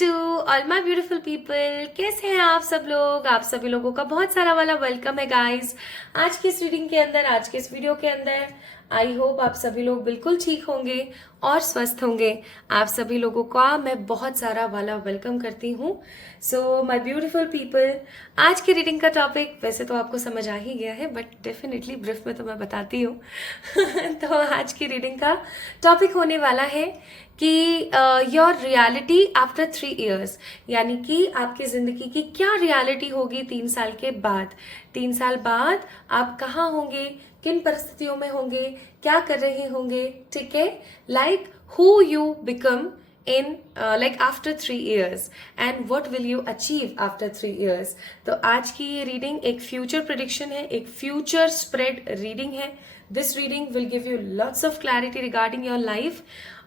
To all my beautiful people. कैसे हैं आप सब लोग? आप सभी लोगों का बहुत सारा वाला वेलकम है गाइस। आज की इस रीडिंग के अंदर, आज के इस वीडियो के अंदर आई होप आप सभी लोग बिल्कुल ठीक होंगे और स्वस्थ होंगे। आप सभी लोगों का मैं बहुत सारा वाला वेलकम करती हूँ। सो माय ब्यूटीफुल पीपल, आज की रीडिंग का टॉपिक वैसे तो आपको समझ आ ही गया है, बट डेफिनेटली ब्रीफ में तो मैं बताती हूँ। तो आज की रीडिंग का टॉपिक होने वाला है कि योर रियलिटी आफ्टर 3 years, यानी कि आपकी जिंदगी की क्या रियलिटी होगी 3 साल के बाद। 3 साल बाद आप कहाँ होंगे, किन परिस्थितियों में होंगे, क्या कर रहे होंगे, ठीक है। Like who you become in like after 3 years and what will you achieve after 3 years। तो आज की ये रीडिंग एक फ्यूचर प्रिडिक्शन है, एक फ्यूचर स्प्रेड रीडिंग है। This reading will give you lots of clarity regarding your life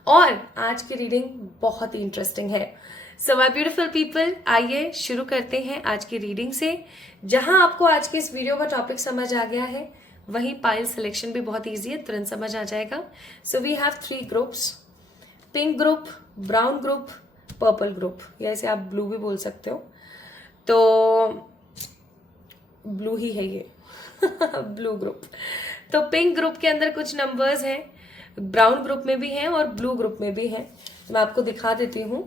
और आज की रीडिंग बहुत ही इंटरेस्टिंग है। सो माय ब्यूटीफुल पीपल, आइए शुरू करते हैं आज की रीडिंग से। जहां आपको आज के इस वीडियो का टॉपिक समझ आ गया है, वहीं पाइल सिलेक्शन भी बहुत ईजी है, तुरंत समझ आ जाएगा। So we have 3 groups, pink group, brown group, purple group, या इसे आप ब्लू भी बोल सकते हो। तो ब्लू ही है ये ब्लू ग्रुप। तो पिंक ग्रुप के अंदर कुछ नंबर्स हैं, ब्राउन ग्रुप में भी हैं और ब्लू ग्रुप में भी हैं। मैं आपको दिखा देती हूँ।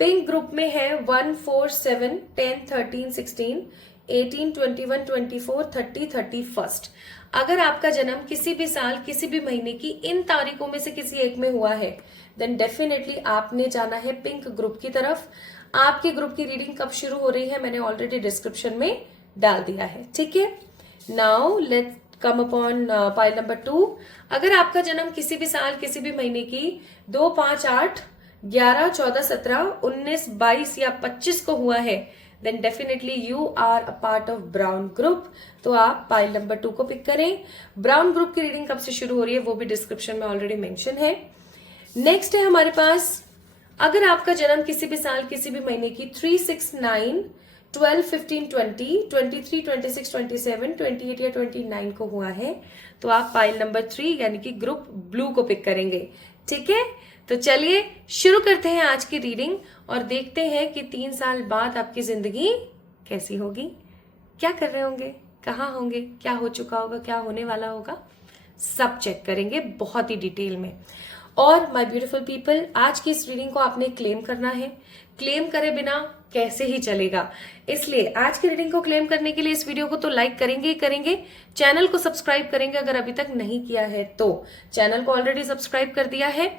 पिंक ग्रुप में है 1, 4, 7, 10, 13, 16, 18, 21, 24, 30, 31। अगर आपका जन्म किसी भी साल, किसी भी महीने की इन तारीखों में से किसी एक में हुआ है, देन डेफिनेटली आपने जाना है पिंक ग्रुप की तरफ। आपके ग्रुप की रीडिंग कब शुरू हो रही है मैंने ऑलरेडी डिस्क्रिप्शन में डाल दिया है, ठीक है। Now let's come upon pile number 2। अगर आपका जन्म किसी भी साल, किसी भी महीने की 2, 5, 8, 11, 14, 17, 19, 22 या 25 को हुआ है, then definitely you are a part of brown group. तो आप पाइल नंबर 2 को पिक करें। ब्राउन ग्रुप की रीडिंग कब से शुरू हो रही है वो भी डिस्क्रिप्शन में ऑलरेडी मेंशन है। नेक्स्ट है हमारे पास, अगर आपका जन्म किसी भी साल, किसी भी महीने की 3, 6, 9, 12, 15, 20, 23, 26, 27, 28 या 29 को हुआ है, तो आप पाइल नंबर 3 यानी कि ग्रुप ब्लू को पिक करेंगे, ठीक है। तो चलिए शुरू करते हैं आज की रीडिंग और देखते हैं कि 3 साल बाद आपकी जिंदगी कैसी होगी, क्या कर रहे होंगे, कहाँ होंगे, क्या हो चुका होगा, क्या होने वाला होगा, सब चेक करेंगे बहुत ही डिटेल में। और माय ब्यूटीफुल पीपल, आज की इस रीडिंग को आपने क्लेम करना है। क्लेम करे बिना कैसे ही चलेगा, इसलिए आज की रीडिंग को क्लेम करने के लिए इस वीडियो को तो लाइक करेंगे ही करेंगे, चैनल को सब्सक्राइब करेंगे अगर अभी तक नहीं किया है तो। चैनल को ऑलरेडी सब्सक्राइब कर दिया है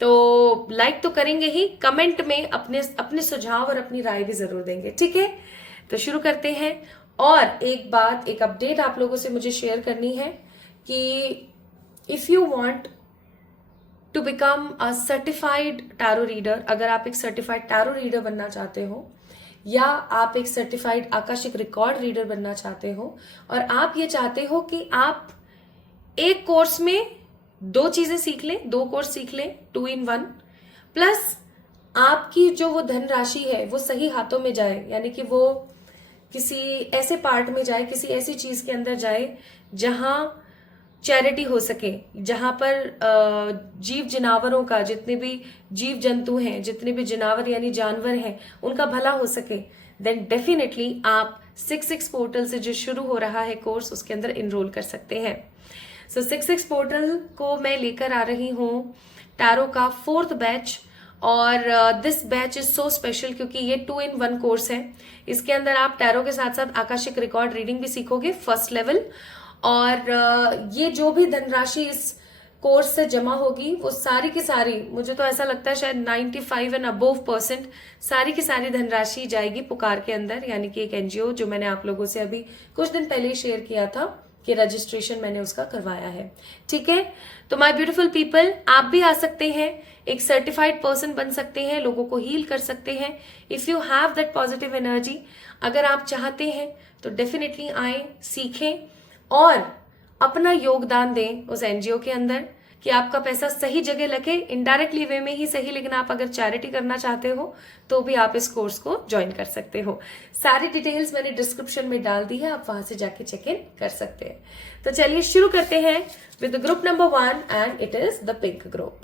तो लाइक तो करेंगे ही, कमेंट में अपने अपने सुझाव और अपनी राय भी जरूर देंगे, ठीक है। तो शुरू करते हैं। और एक बात, एक अपडेट आप लोगों से मुझे शेयर करनी है कि if you want to become a certified tarot reader, अगर आप एक सर्टिफाइड टैरो रीडर बनना चाहते हो या आप एक सर्टिफाइड आकाशिक रिकॉर्ड रीडर बनना चाहते हो और आप ये चाहते हो कि आप एक कोर्स में 2 चीजें सीख लें, 2 कोर्स सीख लें, 2 in 1, प्लस आपकी जो वो धनराशि है वो सही हाथों में जाए, यानी कि वो किसी ऐसे पार्ट में जाए, किसी ऐसी चीज के अंदर जाए जहां चैरिटी हो सके, जहां पर जीव जनावरों का, जितने भी जीव जंतु हैं, जितने भी जनावर यानी जानवर हैं, उनका भला हो सके, देन डेफिनेटली आप 6-6 पोर्टल से जो शुरू हो रहा है कोर्स, उसके अंदर इनरोल कर सकते हैं। सो 6-6 पोर्टल को मैं लेकर आ रही हूँ टैरो का 4th बैच, और this batch is so special क्योंकि ये 2 in 1 कोर्स है। इसके अंदर आप टैरो के साथ साथ आकाशिक रिकॉर्ड रीडिंग भी सीखोगे फर्स्ट लेवल, और ये जो भी धनराशि इस कोर्स से जमा होगी वो सारी की सारी, मुझे तो ऐसा लगता है शायद 95 एंड अबोव% सारी की सारी धनराशि जाएगी पुकार के अंदर, यानी कि एक एनजीओ जो मैंने आप लोगों से अभी कुछ दिन पहले ही शेयर किया था कि रजिस्ट्रेशन मैंने उसका करवाया है, ठीक है। तो माय ब्यूटीफुल पीपल, आप भी आ सकते हैं, एक सर्टिफाइड पर्सन बन सकते हैं, लोगों को हील कर सकते हैं if you have that positive energy. अगर आप चाहते हैं तो डेफिनेटली आए, सीखें और अपना योगदान दें उस एनजीओ के अंदर कि आपका पैसा सही जगह लगे, इनडायरेक्टली वे में ही सही, लेकिन आप अगर चैरिटी करना चाहते हो तो भी आप इस कोर्स को ज्वाइन कर सकते हो। सारी डिटेल्स मैंने डिस्क्रिप्शन में डाल दी है, आप वहां से जाके चेक इन कर सकते हैं। तो चलिए शुरू करते हैं with group number 1 and it is the pink group.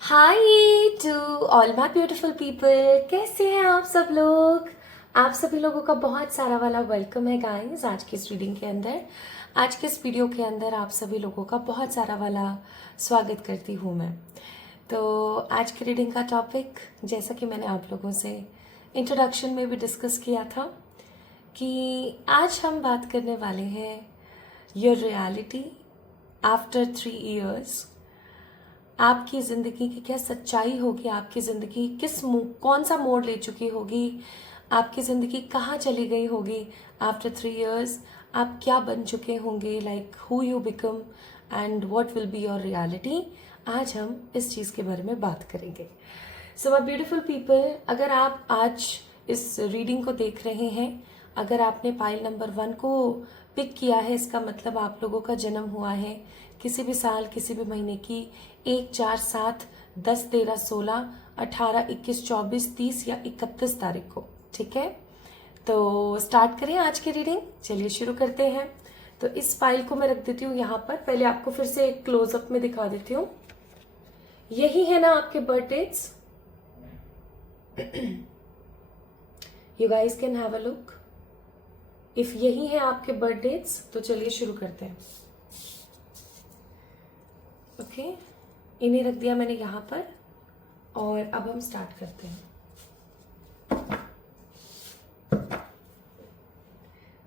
Hi to all my beautiful people, कैसे हैं आप सब लोग। आप सभी लोगों का बहुत सारा वाला वेलकम है गाइस आज की इस रीडिंग के अंदर। आज के इस वीडियो के अंदर आप सभी लोगों का बहुत सारा वाला स्वागत करती हूँ मैं। तो आज की रीडिंग का टॉपिक, जैसा कि मैंने आप लोगों से इंट्रोडक्शन में भी डिस्कस किया था, कि आज हम बात करने वाले हैं योर रियलिटी आफ्टर 3 years। आपकी ज़िंदगी की क्या सच्चाई होगी, आपकी ज़िंदगी कौन सा मोड़ ले चुकी होगी, आपकी ज़िंदगी कहाँ चली गई होगी आफ्टर 3 years। आप क्या बन चुके होंगे, like who you become and what will be your reality. आज हम इस चीज़ के बारे में बात करेंगे। सो माय ब्यूटीफुल पीपल, अगर आप आज इस रीडिंग को देख रहे हैं, अगर आपने पाइल नंबर 1 को पिक किया है, इसका मतलब आप लोगों का जन्म हुआ है किसी भी साल, किसी भी महीने की 1, 4, 7, 10, 13, 16, 18, 21, 24, 30 या 31 तारीख को। ठीक है, तो स्टार्ट करें आज की रीडिंग। चलिए शुरू करते हैं। तो इस फाइल को मैं रख देती हूँ यहाँ पर। पहले आपको फिर से एक क्लोजअप में दिखा देती हूँ। यही है ना आपके birth dates. You guys can have a look. If यही है आपके बर्थ डेट्स तो चलिए शुरू करते हैं। ओके, इन्हें रख दिया मैंने यहाँ पर और अब हम स्टार्ट करते हैं।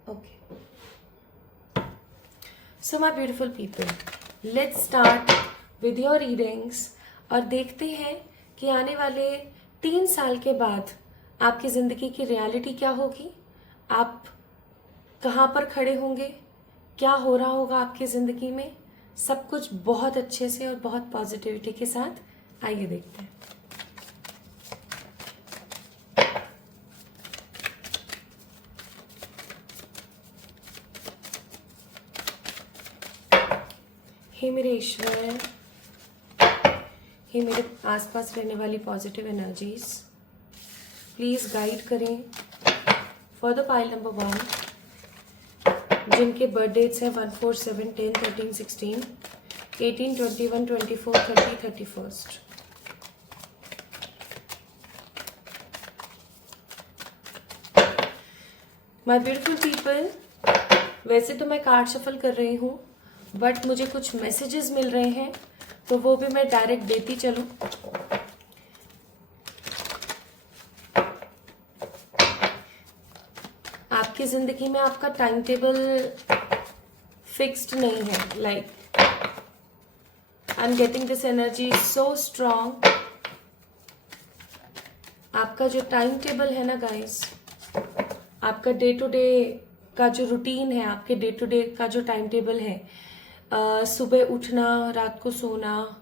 Okay, so my beautiful people, let's start with your readings और देखते हैं कि आने वाले 3 साल के बाद आपकी ज़िंदगी की रियलिटी क्या होगी, आप कहाँ पर खड़े होंगे, क्या हो रहा होगा आपकी ज़िंदगी में। सब कुछ बहुत अच्छे से और बहुत पॉजिटिविटी के साथ। आइए देखते हैं। हे मेरे ईश्वर, हे मेरे आसपास रहने वाली पॉजिटिव एनर्जीज, प्लीज गाइड करें फॉर द पाइल नंबर 1, जिनके बर्थ डेट्स हैं 1, 4, 7, 10, 13, 16, 18, 21, 24, 30, 31। माय ब्यूटीफुल पीपल, वैसे तो मैं कार्ड शफल कर रही हूँ, बट मुझे कुछ मैसेजेस मिल रहे हैं तो वो भी मैं डायरेक्ट देती चलूँ। आपकी जिंदगी में आपका टाइम टेबल फिक्स्ड नहीं है। Like I am getting this energy so strong. आपका जो टाइम टेबल है ना गाइस, आपका डे टू डे का जो रूटीन है, आपके डे टू डे का जो टाइम टेबल है, सुबह उठना, रात को सोना,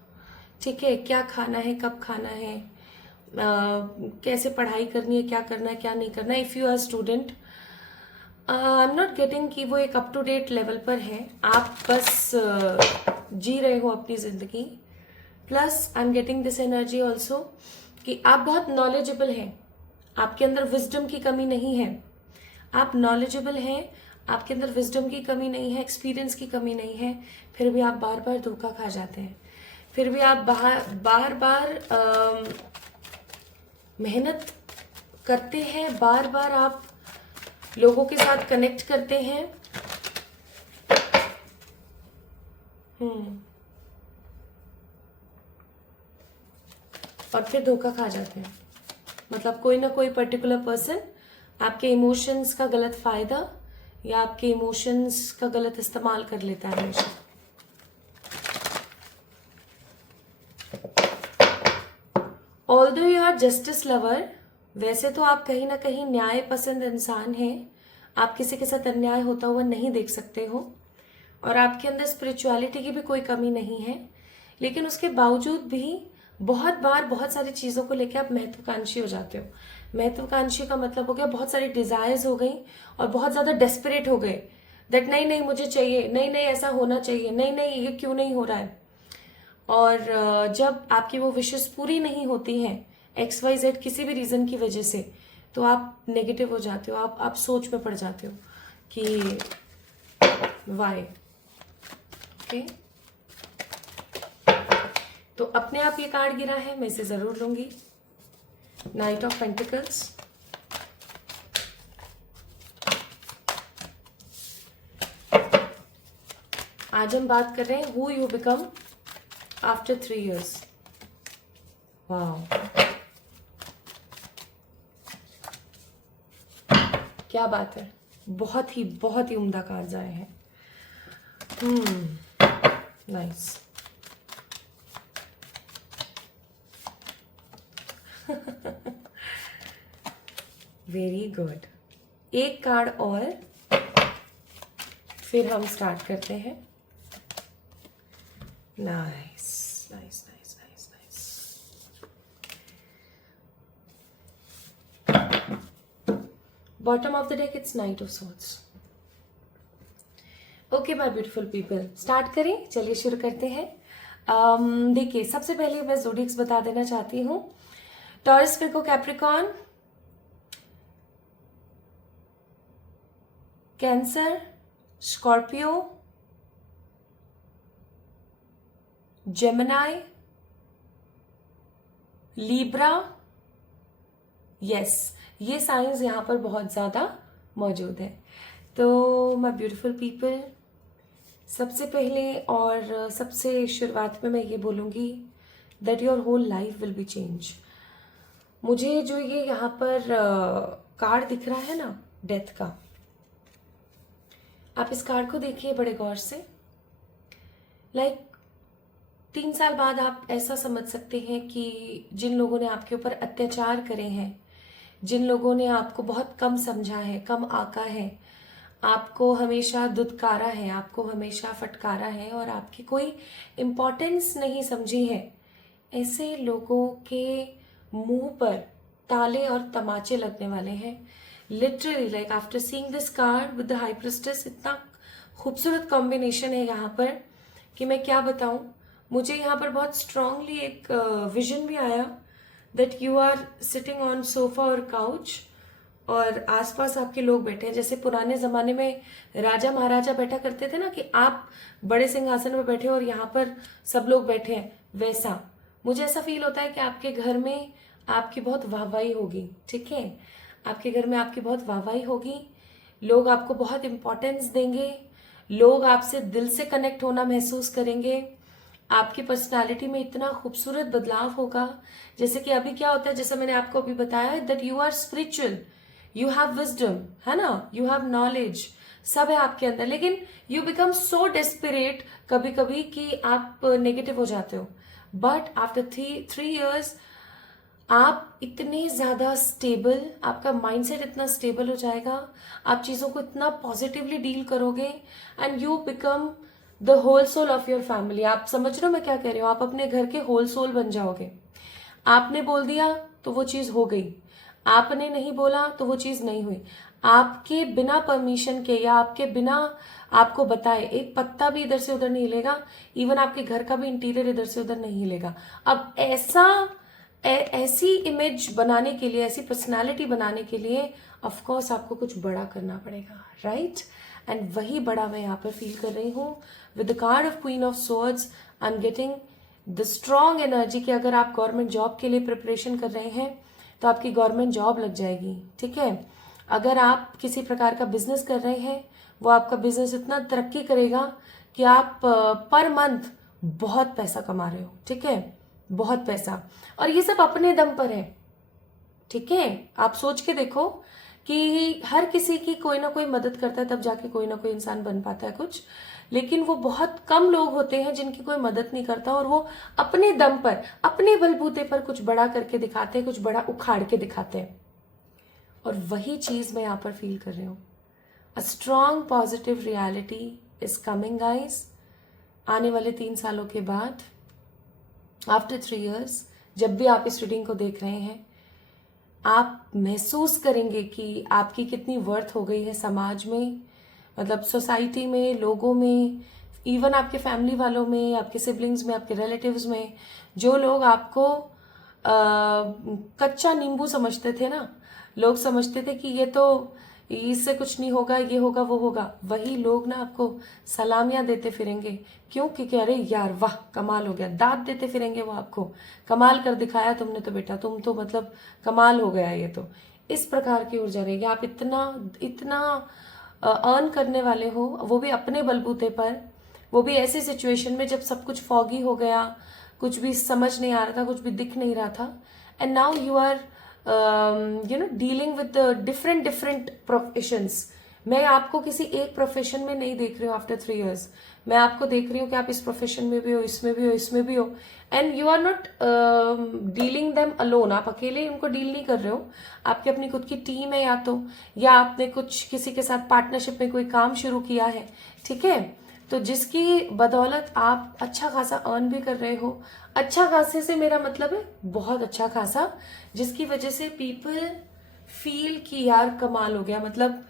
ठीक है, क्या खाना है, कब खाना है, कैसे पढ़ाई करनी है, क्या करना है, क्या नहीं करना है। If you are student, I am not getting कि वो एक अप टू डेट लेवल पर है, आप बस जी रहे हो अपनी ज़िंदगी। Plus I am getting this energy also कि आप बहुत नॉलेजेबल हैं, आपके अंदर विजडम की कमी नहीं है, आप नॉलेजेबल हैं, आपके अंदर विजडम की कमी नहीं है, एक्सपीरियंस की कमी नहीं है, फिर भी आप बार बार धोखा खा जाते हैं, फिर भी आप बार बार मेहनत करते हैं, बार बार आप लोगों के साथ कनेक्ट करते हैं। और फिर धोखा खा जाते हैं। मतलब कोई ना कोई पर्टिकुलर पर्सन आपके इमोशंस का गलत फायदा या आपके इमोशंस का गलत इस्तेमाल कर लेता है हमेशा। Although you are justice lover, वैसे तो आप कहीं ना कहीं न्याय पसंद इंसान हैं, आप किसी के साथ अन्याय होता हुआ नहीं देख सकते हो और आपके अंदर स्पिरिचुअलिटी की भी कोई कमी नहीं है, लेकिन उसके बावजूद भी बहुत बार बहुत सारी चीज़ों को लेकर आप महत्वाकांक्षी हो जाते हो। महत्वाकांक्षी का मतलब हो गया बहुत सारी डिजायर्स हो गई और बहुत ज़्यादा डेस्परेट हो गए, दैट नहीं नहीं मुझे चाहिए, नहीं नहीं ऐसा होना चाहिए, नहीं नहीं ये क्यों नहीं हो रहा है। और जब आपकी वो विशेष पूरी नहीं होती हैं XYZ किसी भी रीज़न की वजह से, तो आप नेगेटिव हो जाते हो, आप सोच में पड़ जाते हो कि वाई। ओके, तो अपने आप ये कार्ड गिरा है, मैं इसे जरूर लूंगी। नाइट ऑफ पेंटिकल्स, आज हम बात कर रहे हैं who you become after 3 years। वाह, क्या बात है, बहुत ही उम्दा कार्ड्स आए हैं। नाइस। Very good. एक कार्ड और फिर हम स्टार्ट करते हैं। Nice nice nice nice nice. Bottom of the deck it's knight of swords. Okay my beautiful people, start करें, चलिए शुरू करते हैं। देखिए, सबसे पहले मैं ज़ोडिएक्स बता देना चाहती हूँ। Taurus, Virgo, Capricorn, cancer, Scorpio, Gemini, Libra. Yes, ये साइंस यहाँ पर बहुत ज़्यादा मौजूद है। तो माय ब्यूटीफुल पीपल, सबसे पहले और सबसे शुरुआत में मैं ये बोलूँगी that your whole life will be change. मुझे जो ये यहाँ पर कार्ड दिख रहा है ना, डेथ का, आप इस कार्ड को देखिए बड़े गौर से। लाइक 3 साल बाद आप ऐसा समझ सकते हैं कि जिन लोगों ने आपके ऊपर अत्याचार करे हैं, जिन लोगों ने आपको बहुत कम समझा है, कम आका है, आपको हमेशा दुत्कारा है, आपको हमेशा फटकारा है और आपकी कोई इम्पोर्टेंस नहीं समझी है, ऐसे लोगों के मुंह पर ताले और तमाचे लगने वाले हैं। Literally, like after seeing this card with the high priestess, इतना खूबसूरत कॉम्बिनेशन है यहाँ पर कि मैं क्या बताऊं। मुझे यहाँ पर बहुत स्ट्रांगली एक विजन भी आया that you are sitting on sofa और काउच और आसपास आपके लोग बैठे हैं। जैसे पुराने जमाने में राजा महाराजा बैठा करते थे ना, कि आप बड़े सिंहासन में बैठे और यहाँ पर सब लोग बैठे हैं, वैसा मुझे ऐसा फील होता है कि आपके घर में आपकी बहुत वाहवाही होगी। ठीक है, आपके घर में आपकी बहुत वाहवाही होगी, लोग आपको बहुत इंपॉर्टेंस देंगे, लोग आपसे दिल से कनेक्ट होना महसूस करेंगे, आपकी पर्सनालिटी में इतना खूबसूरत बदलाव होगा। जैसे कि अभी क्या होता है, जैसे मैंने आपको अभी बताया that you are spiritual, you have wisdom, है ना, यू हैव नॉलेज, सब है आपके अंदर, लेकिन यू बिकम सो डेस्परेट कभी कभी कि आप नेगेटिव हो जाते हो। बट आफ्टर 3 years आप इतने ज्यादा स्टेबल, आपका माइंडसेट इतना स्टेबल हो जाएगा, आप चीजों को इतना पॉजिटिवली डील करोगे and you become the whole soul of your family. आप समझ रहे हो मैं क्या कह रही हूँ, आप अपने घर के होल सोल बन जाओगे। आपने बोल दिया तो वो चीज हो गई, आपने नहीं बोला तो वो चीज नहीं हुई। आपके बिना परमिशन के या आपके बिना आपको बताए एक पत्ता भी इधर से उधर नहीं हिलेगा, इवन आपके घर का भी इंटीरियर इधर से उधर नहीं हिलेगा। अब ऐसी इमेज बनाने के लिए, ऐसी पर्सनालिटी बनाने के लिए ऑफ कोर्स आपको कुछ बड़ा करना पड़ेगा, राइट? एंड वही बड़ा मैं यहाँ पर फील कर रही हूँ with the card of queen of swords. I am getting the strong energy कि अगर आप गवर्नमेंट जॉब के लिए प्रिपरेशन कर रहे हैं तो आपकी गवर्नमेंट जॉब लग जाएगी। ठीक है, अगर आप किसी प्रकार का बिजनेस कर रहे हैं, वो आपका बिजनेस इतना तरक्की करेगा कि आप पर मंथ बहुत पैसा कमा रहे हो। ठीक है, बहुत पैसा, और ये सब अपने दम पर है। ठीक है, आप सोच के देखो कि हर किसी की कोई ना कोई मदद करता है, तब जाके कोई ना कोई इंसान बन पाता है कुछ, लेकिन वो बहुत कम लोग होते हैं जिनकी कोई मदद नहीं करता और वो अपने दम पर, अपने बलबूते पर कुछ बड़ा करके दिखाते हैं, कुछ बड़ा उखाड़ के दिखाते हैं। और वही चीज मैं यहाँ पर फील कर रही हूँ। A strong positive reality is coming guys. आने वाले 3 सालों के बाद, आफ्टर 3 years, जब भी आप इस रीडिंग को देख रहे हैं, आप महसूस करेंगे कि आपकी कितनी वर्थ हो गई है समाज में, मतलब सोसाइटी में, लोगों में, इवन आपके फैमिली वालों में, आपके सिबलिंग्स में, आपके रिलेटिव्स में। जो लोग आपको कच्चा नींबू समझते थे ना, लोग समझते थे कि इससे कुछ नहीं होगा, ये होगा वो होगा, वही लोग ना आपको सलामियां देते फिरेंगे। क्यों? क्योंकि अरे यार वाह कमाल हो गया, दाद देते फिरेंगे वो आपको, कमाल कर दिखाया तुमने तो बेटा, तुम तो मतलब कमाल हो गया ये तो। इस प्रकार की ऊर्जा रहेगी। आप इतना इतना अर्न करने वाले हो, वो भी अपने बलबूते पर, वो भी ऐसी सिचुएशन में जब सब कुछ फॉगी हो गया, कुछ भी समझ नहीं आ रहा था, कुछ भी दिख नहीं रहा था, and now you are dealing with different different professions. मैं आपको किसी एक प्रोफेशन में नहीं देख रही हूँ आफ्टर 3 years। मैं आपको देख रही हूँ कि आप इस प्रोफेशन में भी हो, इसमें भी हो, इसमें भी हो, and you are not dealing them alone. आप अकेले उनको डील नहीं कर रहे हो, आपकी अपनी खुद की टीम है या तो, या आपने कुछ किसी के साथ पार्टनरशिप में कोई काम शुरू किया है, ठीक है। तो जिसकी बदौलत आप अच्छा खासा अर्न भी कर रहे हो। अच्छा खासे से मेरा मतलब है बहुत अच्छा खासा, जिसकी वजह से पीपल फील कि यार कमाल हो गया। मतलब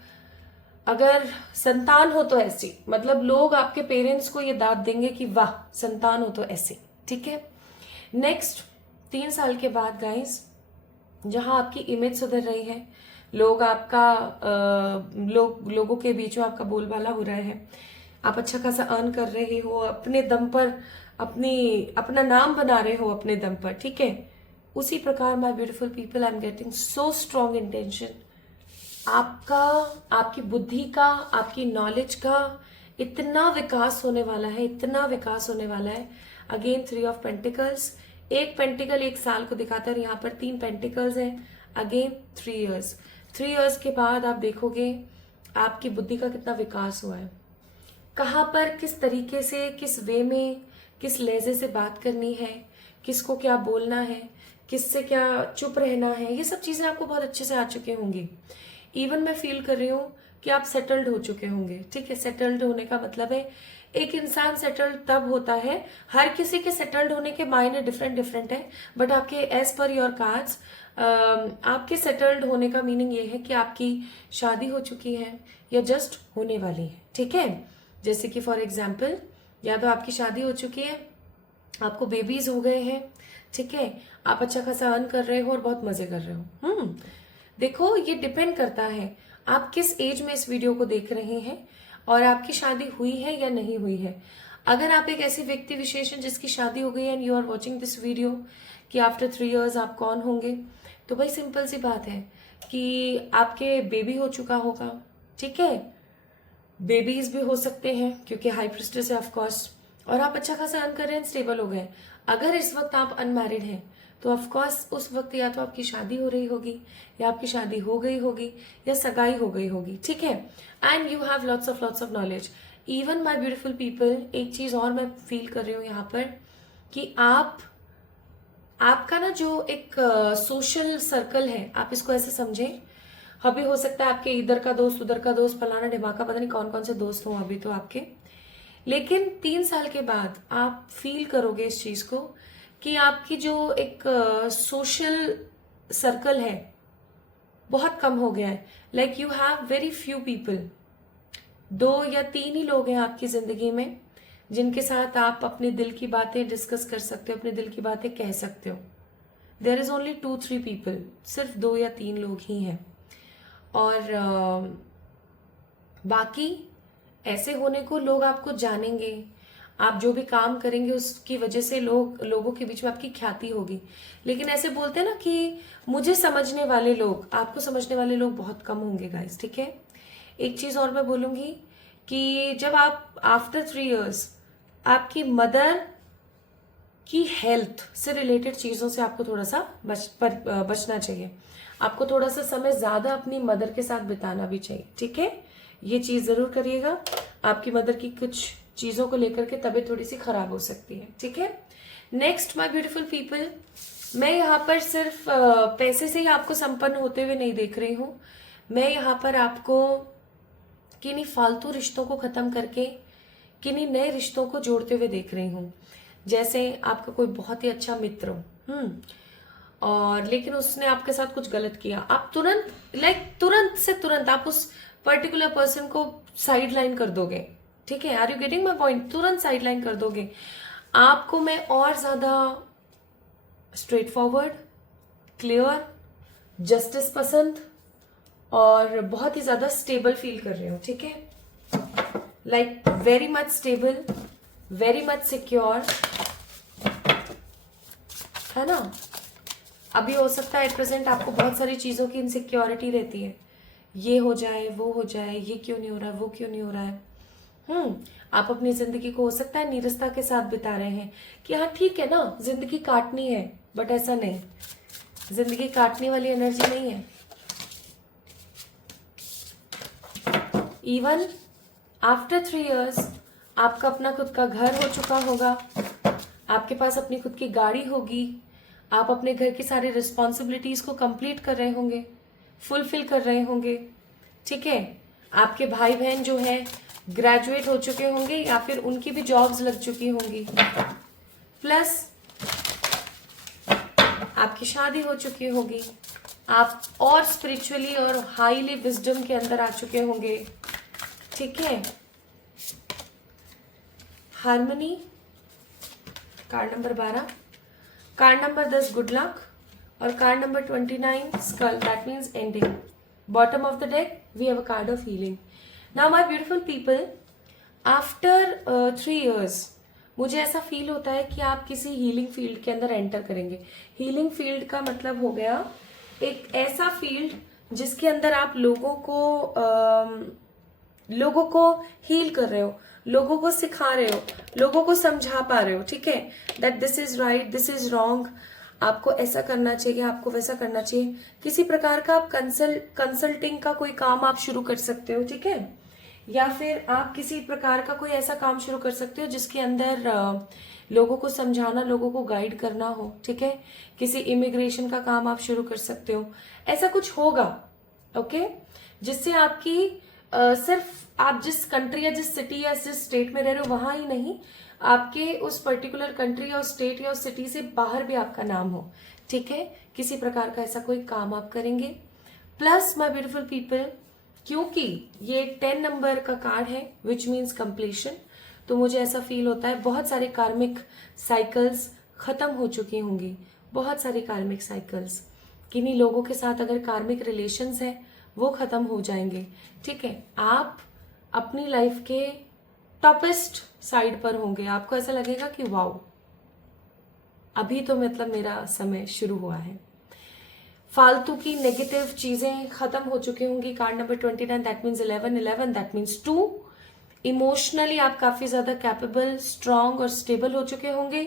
अगर संतान हो तो ऐसी, मतलब लोग आपके पेरेंट्स को ये दाद देंगे कि वाह संतान हो तो ऐसे, ठीक है। नेक्स्ट 3 साल के बाद गाइस, जहां आपकी इमेज सुधर रही है, लोग आपका लोगों के बीच में आपका बोलबाला हो रहा है, आप अच्छा खासा अर्न कर रहे हो अपने दम पर, अपना नाम बना रहे हो अपने दम पर, ठीक है। उसी प्रकार my beautiful people, I am getting so strong intention. आपका, आपकी बुद्धि का, आपकी नॉलेज का इतना विकास होने वाला है, इतना विकास होने वाला है। अगेन 3 of Pentacles, एक पेंटिकल 1 साल को दिखाता है, यहाँ पर 3 पेंटिकल्स हैं। अगेन 3 years, 3 years के बाद आप देखोगे आपकी बुद्धि का कितना विकास हुआ है, कहाँ पर किस तरीके से, किस वे में, किस लहजे से बात करनी है, किसको क्या बोलना है, किससे क्या चुप रहना है, ये सब चीजें आपको बहुत अच्छे से आ चुके होंगी। इवन मैं फील कर रही हूँ कि आप सेटल्ड हो चुके होंगे, ठीक है। सेटल्ड होने का मतलब है, एक इंसान सेटल्ड तब होता है, हर किसी के सेटल्ड होने के मायने डिफरेंट डिफरेंट है, बट आपके एज पर योर कार्ड्स, आपके सेटल्ड होने का मीनिंग ये है कि आपकी शादी हो चुकी है या जस्ट होने वाली है, ठीक है। जैसे कि फॉर एग्जाम्पल, या तो आपकी शादी हो चुकी है, आपको बेबीज हो गए हैं, ठीक है, आप अच्छा खासा अर्न कर रहे हो और बहुत मजे कर रहे हो। देखो ये डिपेंड करता है आप किस एज में इस वीडियो को देख रहे हैं और आपकी शादी हुई है या नहीं हुई है। अगर आप एक ऐसे व्यक्ति विशेष हैं जिसकी शादी हो गई है and you are watching this video कि आफ्टर 3 years आप कौन होंगे, तो भाई सिंपल सी बात है कि आपके बेबी हो चुका होगा, ठीक है। बेबीज भी हो सकते हैं क्योंकि हाई प्रिस्टेस है ऑफ कोर्स, और आप अच्छा खासा अर्न कर रहे हैं, स्टेबल हो गए। अगर इस वक्त आप अनमैरिड हैं तो ऑफ कोर्स उस वक्त या तो आपकी शादी हो रही होगी, या आपकी शादी हो गई होगी, या सगाई हो गई होगी, ठीक है। And you have lots of knowledge. Even my beautiful people, एक चीज और मैं फील कर रही हूँ यहाँ पर कि आपका ना जो एक सोशल सर्कल है, आप इसको ऐसे समझें, अभी हो सकता है आपके इधर का दोस्त, उधर का दोस्त, फलाना ढिमाका, पता नहीं कौन कौन से दोस्त हों अभी तो आपके, लेकिन 3 साल के बाद आप फील करोगे इस चीज को कि आपकी जो एक सोशल सर्कल है बहुत कम हो गया है। Like you have very few people, 2 या 3 ही लोग हैं आपकी जिंदगी में जिनके साथ आप अपने दिल की बातें डिस्कस कर सकते हो, अपने दिल की बातें कह सकते हो। देयर इज ओनली 2-3 पीपल, सिर्फ 2 या 3 लोग ही हैं। और बाकी ऐसे होने को लोग आपको जानेंगे, आप जो भी काम करेंगे उसकी वजह से लोगों के बीच में आपकी ख्याति होगी। लेकिन ऐसे बोलते हैं ना कि मुझे समझने वाले लोग, आपको समझने वाले लोग बहुत कम होंगे गाइस, ठीक है। एक चीज और मैं बोलूंगी कि जब आप आफ्टर 3 years, आपकी मदर की हेल्थ से रिलेटेड चीजों से आपको थोड़ा सा बचना चाहिए। आपको थोड़ा सा समय ज्यादा अपनी मदर के साथ बिताना भी चाहिए, ठीक है। ये चीज जरूर करिएगा, आपकी मदर की कुछ चीजों को लेकर के तबीयत थोड़ी सी खराब हो सकती है, ठीक है। नेक्स्ट माय ब्यूटीफुल पीपल, मैं यहाँ पर सिर्फ पैसे से ही आपको संपन्न होते हुए नहीं देख रही हूँ। मैं यहाँ पर आपको किन्हीं फालतू रिश्तों को खत्म करके किन्हीं नए रिश्तों को जोड़ते हुए देख रही हूँ। जैसे आपका कोई बहुत ही अच्छा मित्र हो, और लेकिन उसने आपके साथ कुछ गलत किया, आप तुरंत आप उस पर्टिकुलर पर्सन को साइड लाइन कर दोगे, ठीक है। Are you getting my point? तुरंत साइड लाइन कर दोगे। आपको मैं और ज्यादा स्ट्रेट फॉरवर्ड, क्लियर, जस्टिस पसंद और बहुत ही ज्यादा स्टेबल फील कर रहे हो, ठीक है, like very much stable, very much secure, है ना। अभी हो सकता है एट प्रेजेंट आपको बहुत सारी चीजों की इनसिक्योरिटी रहती है, ये हो जाए वो हो जाए, ये क्यों नहीं हो रहा है, वो क्यों नहीं हो रहा है। आप अपनी जिंदगी को हो सकता है नीरसता के साथ बिता रहे हैं कि हाँ ठीक है ना, जिंदगी काटनी है, बट ऐसा नहीं, जिंदगी काटने वाली एनर्जी नहीं है। इवन आफ्टर 3 years आपका अपना खुद का घर हो चुका होगा, आपके पास अपनी खुद की गाड़ी होगी, आप अपने घर की सारी रिस्पॉन्सिबिलिटीज को कंप्लीट कर रहे होंगे, फुलफिल कर रहे होंगे, ठीक है। आपके भाई बहन जो है ग्रेजुएट हो चुके होंगे या फिर उनकी भी जॉब्स लग चुकी होंगी, प्लस आपकी शादी हो चुकी होगी, आप और स्पिरिचुअली और हाईली विजडम के अंदर आ चुके होंगे, ठीक है। Harmony, card number 12, card number 10 good luck, और card number 29 skull, that means ending. Bottom of the deck we have a card of healing. Now my beautiful people, after 3 years मुझे ऐसा feel होता है कि आप किसी हीलिंग फील्ड के अंदर एंटर करेंगे। हीलिंग फील्ड का मतलब हो गया एक ऐसा फील्ड जिसके अंदर आप लोगों को हील कर रहे हो, लोगों को सिखा रहे हो, लोगों को समझा पा रहे हो, ठीक है, that this is right, this is wrong, आपको ऐसा करना चाहिए, आपको वैसा करना चाहिए। किसी प्रकार का आप कंसल्टिंग का कोई काम आप शुरू कर सकते हो, ठीक है, या फिर आप किसी प्रकार का कोई ऐसा काम शुरू कर सकते हो जिसके अंदर लोगों को समझाना, लोगों को गाइड करना हो, ठीक है। किसी इमिग्रेशन का काम आप शुरू कर सकते हो, ऐसा कुछ होगा, ओके, जिससे आपकी सिर्फ आप जिस कंट्री या जिस सिटी या जिस स्टेट में रह रहे हो वहां ही नहीं, आपके उस पर्टिकुलर कंट्री या स्टेट या सिटी से बाहर भी आपका नाम हो, ठीक है। किसी प्रकार का ऐसा कोई काम आप करेंगे। प्लस माय ब्यूटीफुल पीपल, क्योंकि ये 10 नंबर का कार्ड है विच मीन्स कंप्लीशन, तो मुझे ऐसा फील होता है बहुत सारे कार्मिक साइकिल्स खत्म हो चुकी होंगी, बहुत सारी कार्मिक साइकिल्स, किन्हीं लोगों के साथ अगर कार्मिक रिलेशंस है वो खत्म हो जाएंगे, ठीक है। आप अपनी लाइफ के टॉपेस्ट साइड पर होंगे, आपको ऐसा लगेगा कि वाओ अभी तो मतलब मेरा समय शुरू हुआ है। फालतू की नेगेटिव चीजें खत्म हो चुकी होंगी। Card number 29 that means 11 that means 2। Emotionally आप काफी ज्यादा कैपेबल, स्ट्रांग और स्टेबल हो चुके होंगे।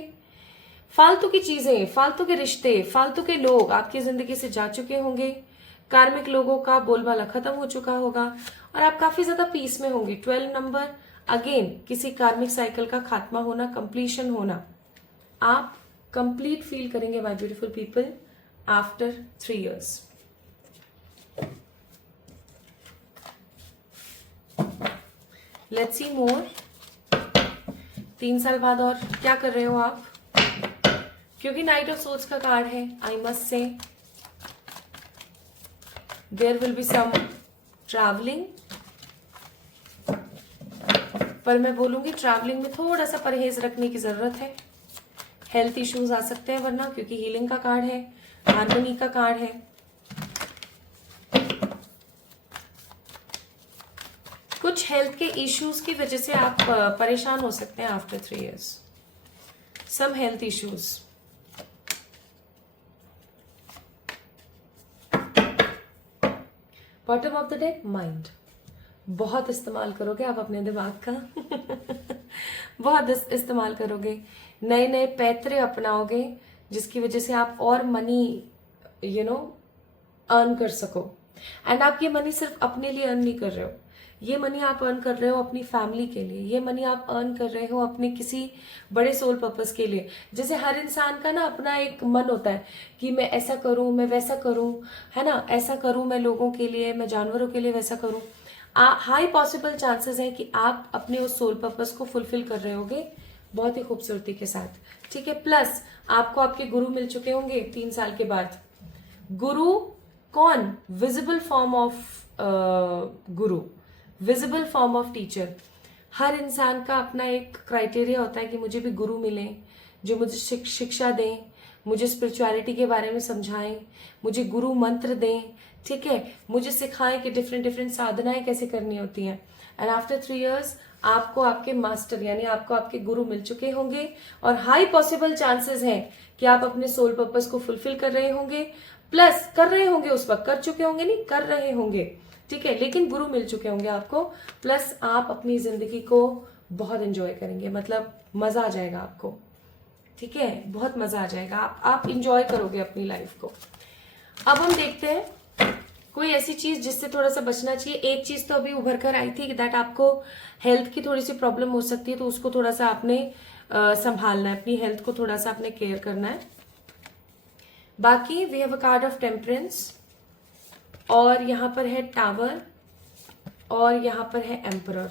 फालतू की चीजें, फालतू के रिश्ते, फालतू के लोग आपकी जिंदगी से जा चुके होंगे। कार्मिक लोगों का बोलबाला खत्म हो चुका होगा और आप काफी ज्यादा पीस में होंगे। 12 नंबर अगेन किसी कार्मिक साइकिल का खात्मा होना, कंप्लीशन होना, आप कंप्लीट फील करेंगे my beautiful people after 3 years। Let's see more. 3 साल बाद और क्या कर रहे हो आप, क्योंकि नाइट ऑफ सोल्स का कार्ड है। I must say there will be some travelling, पर मैं बोलूंगी ट्रैवलिंग में थोड़ा सा परहेज रखने की जरूरत है। हेल्थ इश्यूज आ सकते हैं वरना, क्योंकि हीलिंग का कार्ड है, हार्मनी का कार्ड है। कुछ हेल्थ के इश्यूज की वजह से आप परेशान हो सकते हैं after 3 years। Some health issues. Bottom of the deck mind. बहुत इस्तेमाल करोगे आप अपने दिमाग का बहुत इस्तेमाल करोगे, नए नए पैतरे अपनाओगे जिसकी वजह से आप और मनी अर्न कर सको। एंड आप ये मनी सिर्फ अपने लिए अर्न नहीं कर रहे हो, ये मनी आप अर्न कर रहे हो अपनी फैमिली के लिए, ये मनी आप अर्न कर रहे हो अपने किसी बड़े सोल पर्पस के लिए। जैसे हर इंसान का ना अपना एक मन होता है कि मैं ऐसा करूं, मैं वैसा करूं, है ना, ऐसा करूं मैं लोगों के लिए, मैं जानवरों के लिए वैसा करूं। हाई पॉसिबल चांसेस है कि आप अपने उस सोल पर्पस को फुलफिल कर रहे होगे बहुत ही खूबसूरती के साथ, ठीक है। प्लस आपको आपके गुरु मिल चुके होंगे 3 साल के बाद। गुरु कौन? Visible form of Guru, visible form of teacher. हर इंसान का अपना एक क्राइटेरिया होता है कि मुझे भी गुरु मिले जो मुझे शिक्षा दें, मुझे स्पिरिचुअलिटी के बारे में समझाएं, मुझे गुरु मंत्र दें, ठीक है, मुझे सिखाएं कि डिफरेंट डिफरेंट साधनाएं कैसे करनी होती हैं। एंड आफ्टर 3 इयर्स आपको आपके मास्टर यानी आपको आपके गुरु मिल चुके होंगे और हाई पॉसिबल चांसेस हैं कि आप अपने सोल पर्पस को फुलफिल कर रहे होंगे, प्लस कर रहे होंगे, उस वक्त कर चुके होंगे, नहीं कर रहे होंगे, ठीक है, लेकिन गुरु मिल चुके होंगे आपको, प्लस आप अपनी जिंदगी को बहुत एंजॉय करेंगे, मतलब मजा आ जाएगा आपको, ठीक है, बहुत मजा आ जाएगा, आप इंजॉय करोगे अपनी लाइफ को। अब हम देखते हैं कोई ऐसी चीज जिससे थोड़ा सा बचना चाहिए। एक चीज तो अभी उभर कर आई थी कि दैट आपको हेल्थ की थोड़ी सी प्रॉब्लम हो सकती है, तो उसको थोड़ा सा आपने संभालना है, अपनी हेल्थ को थोड़ा सा आपने केयर करना है। बाकी we have a card of temperance और यहाँ पर है टावर और यहाँ पर है एम्परर।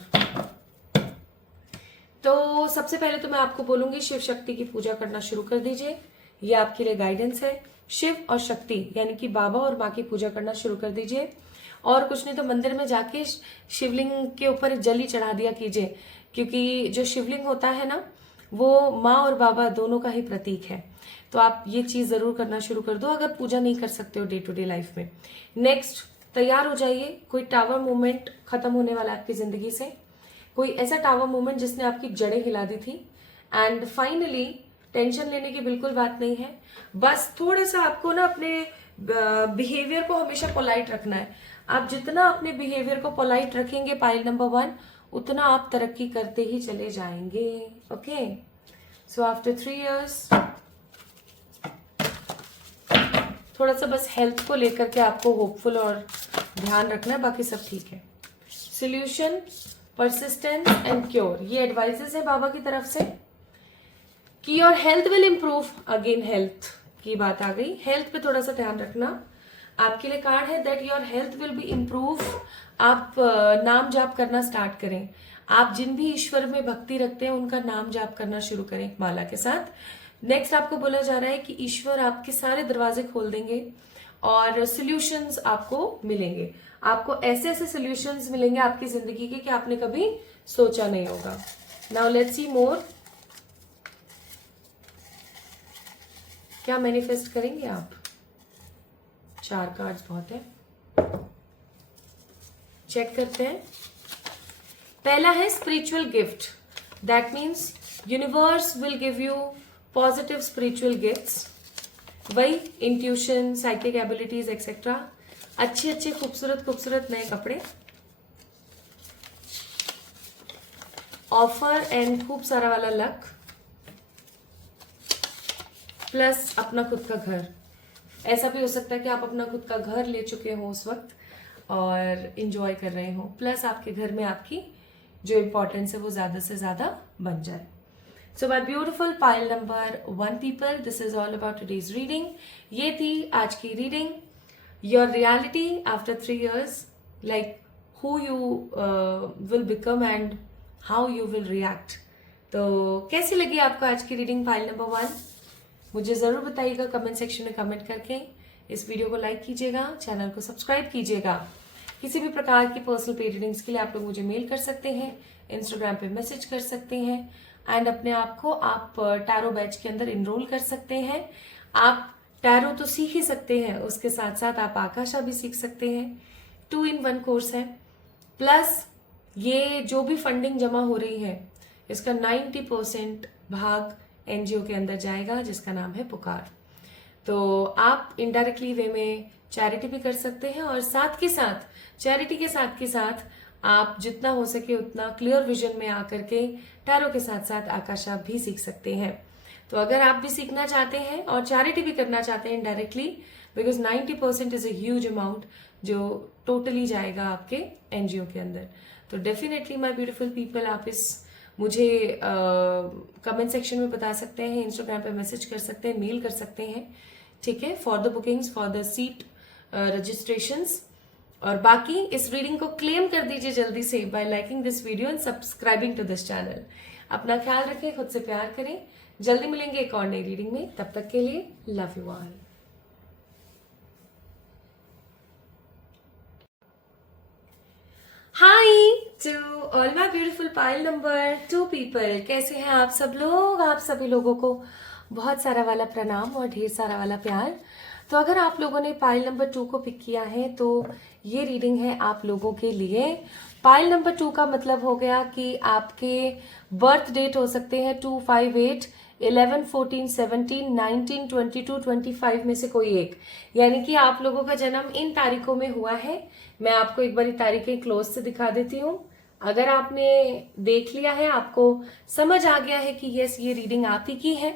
तो सबसे पहले तो मैं आपको बोलूंगी शिव शक्ति की पूजा करना शुरू कर दीजिए, ये आपके लिए गाइडेंस है। शिव और शक्ति यानी कि बाबा और माँ की पूजा करना शुरू कर दीजिए, और कुछ नहीं तो मंदिर में जाके शिवलिंग के ऊपर जली चढ़ा दिया कीजिए, क्योंकि जो शिवलिंग होता है ना वो माँ और बाबा दोनों का ही प्रतीक है। तो आप ये चीज जरूर करना शुरू कर दो अगर पूजा नहीं कर सकते हो डे टू डे लाइफ में। नेक्स्ट, तैयार हो जाइए, कोई टावर मूवमेंट खत्म होने वाला है आपकी जिंदगी से, कोई ऐसा टावर मूवमेंट जिसने आपकी जड़ें हिला दी थी। एंड फाइनली टेंशन लेने की बिल्कुल बात नहीं है, बस थोड़ा सा आपको ना अपने बिहेवियर को हमेशा पोलाइट रखना है। आप जितना अपने बिहेवियर को पोलाइट रखेंगे पाइल नंबर 1, उतना आप तरक्की करते ही चले जाएंगे। ओके, सो आफ्टर 3 इयर्स थोड़ा सा बस हेल्थ को लेकर के आपको होपफुल और ध्यान रखना है, बाकी सब ठीक है। सोल्यूशन, परसिस्टेंस एंड क्योर, ये एडवाइजेस है बाबा की तरफ से कि your health will improve. Again health की बात आ गई, हेल्थ पे थोड़ा सा ध्यान रखना। आपके लिए कार्ड है that your health will be improve. आप नाम जाप करना स्टार्ट करें, आप जिन भी ईश्वर में भक्ति रखते हैं उनका नाम जाप करना शुरू करें माला के साथ। नेक्स्ट आपको बोला जा रहा है कि ईश्वर आपके सारे दरवाजे खोल देंगे और सॉल्यूशंस आपको मिलेंगे, आपको ऐसे ऐसे सॉल्यूशंस मिलेंगे आपकी जिंदगी के कि आपने कभी सोचा नहीं होगा। नाउ लेट्स सी मोर, क्या मैनिफेस्ट करेंगे आप? 4 कार्ड्स बहुत है, चेक करते हैं। पहला है spiritual gift, that means universe will give you positive spiritual gifts, वही इंट्यूशन, साइकिक एबिलिटीज एक्सेट्रा, अच्छे अच्छे खूबसूरत खूबसूरत नए कपड़े, ऑफर एंड खूब सारा वाला लक, प्लस अपना खुद का घर। ऐसा भी हो सकता है कि आप अपना खुद का घर ले चुके हो उस वक्त और इंजॉय कर रहे हो, प्लस आपके घर में आपकी जो इम्पोर्टेंस है वो ज्यादा से ज्यादा बन जाए। So my beautiful pile number 1 people, this is all about today's reading. ये थी आज की reading, your reality after 3 years, like who you will become and how you will react. तो कैसी लगी आपको आज की रीडिंग पाइल नंबर 1? मुझे जरूर बताइएगा कमेंट सेक्शन में कमेंट करके। इस वीडियो को लाइक कीजिएगा, चैनल को सब्सक्राइब कीजिएगा। किसी भी प्रकार की पर्सनल पेड रीडिंग्स के लिए आप लोग मुझे मेल कर सकते हैं, इंस्टाग्राम पे मैसेज कर सकते हैं, एंड अपने आप को आप टैरो बैच के अंदर इनरोल कर सकते हैं। आप टैरो तो सीख ही सकते हैं, उसके साथ साथ आप आकाशा भी सीख सकते हैं। 2 in 1 कोर्स है, प्लस ये जो भी फंडिंग जमा हो रही है इसका 90% भाग एनजीओ के अंदर जाएगा जिसका नाम है पुकार। तो आप इनडायरेक्टली वे में चैरिटी भी कर सकते हैं, और साथ के साथ चैरिटी के साथ आप जितना हो सके उतना क्लियर विजन में आकर के टैरो के साथ साथ आकाशा भी सीख सकते हैं। तो अगर आप भी सीखना चाहते हैं और चैरिटी भी करना चाहते हैं indirectly, because 90% is a huge amount जो टोटली जाएगा आपके एनजीओ के अंदर, तो डेफिनेटली माय ब्यूटीफुल पीपल आप इस मुझे कमेंट सेक्शन में बता सकते हैं, इंस्टाग्राम पे मैसेज कर सकते हैं, मेल कर सकते हैं, ठीक है, for the bookings, for the seat registrations. और बाकी इस रीडिंग को क्लेम कर दीजिए जल्दी से by liking this video and subscribing to this channel. अपना ख्याल रखें, खुद से प्यार करें। जल्दी मिलेंगे एक और नई रीडिंग में, तब तक के लिए love you all. Hi to all my beautiful pile number 2 people, कैसे हैं आप सब लोग? आप सभी लोगों को बहुत सारा वाला प्रणाम और ढेर सारा वाला प्यार। तो अगर आप लोगों ने पाइल नंबर 2 को पिक किया है तो ये रीडिंग है आप लोगों के लिए। पाइल नंबर 2 का मतलब हो गया कि आपके बर्थ डेट हो सकते हैं 2, 5, 8, 11, 14, 17, 19, 22, 25 में से कोई एक, यानी कि आप लोगों का जन्म इन तारीखों में हुआ है। मैं आपको एक बार तारीखें क्लोज से दिखा देती हूँ। अगर आपने देख लिया है, आपको समझ आ गया है कि यस ये रीडिंग आप ही की है,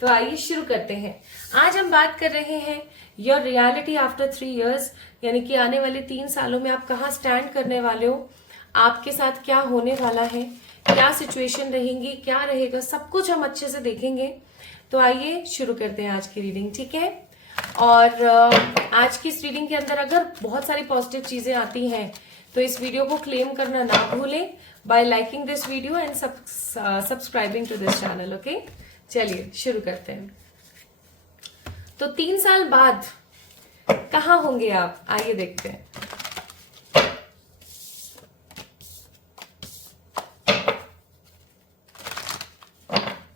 तो आइए शुरू करते हैं। आज हम बात कर रहे हैं योर रियलिटी आफ्टर 3 इयर्स, यानी कि आने वाले 3 सालों में आप कहाँ स्टैंड करने वाले हो, आपके साथ क्या होने वाला है, क्या सिचुएशन रहेंगी, क्या रहेगा, सब कुछ हम अच्छे से देखेंगे। तो आइए शुरू करते हैं आज की रीडिंग, ठीक है। और आज की इस रीडिंग के अंदर अगर बहुत सारी पॉजिटिव चीजें आती हैं तो इस वीडियो को क्लेम करना ना भूलें by liking this video and subscribing to this channel. Okay, चलिए शुरू करते हैं। तो 3 साल बाद कहाँ होंगे आप, आइए देखते हैं।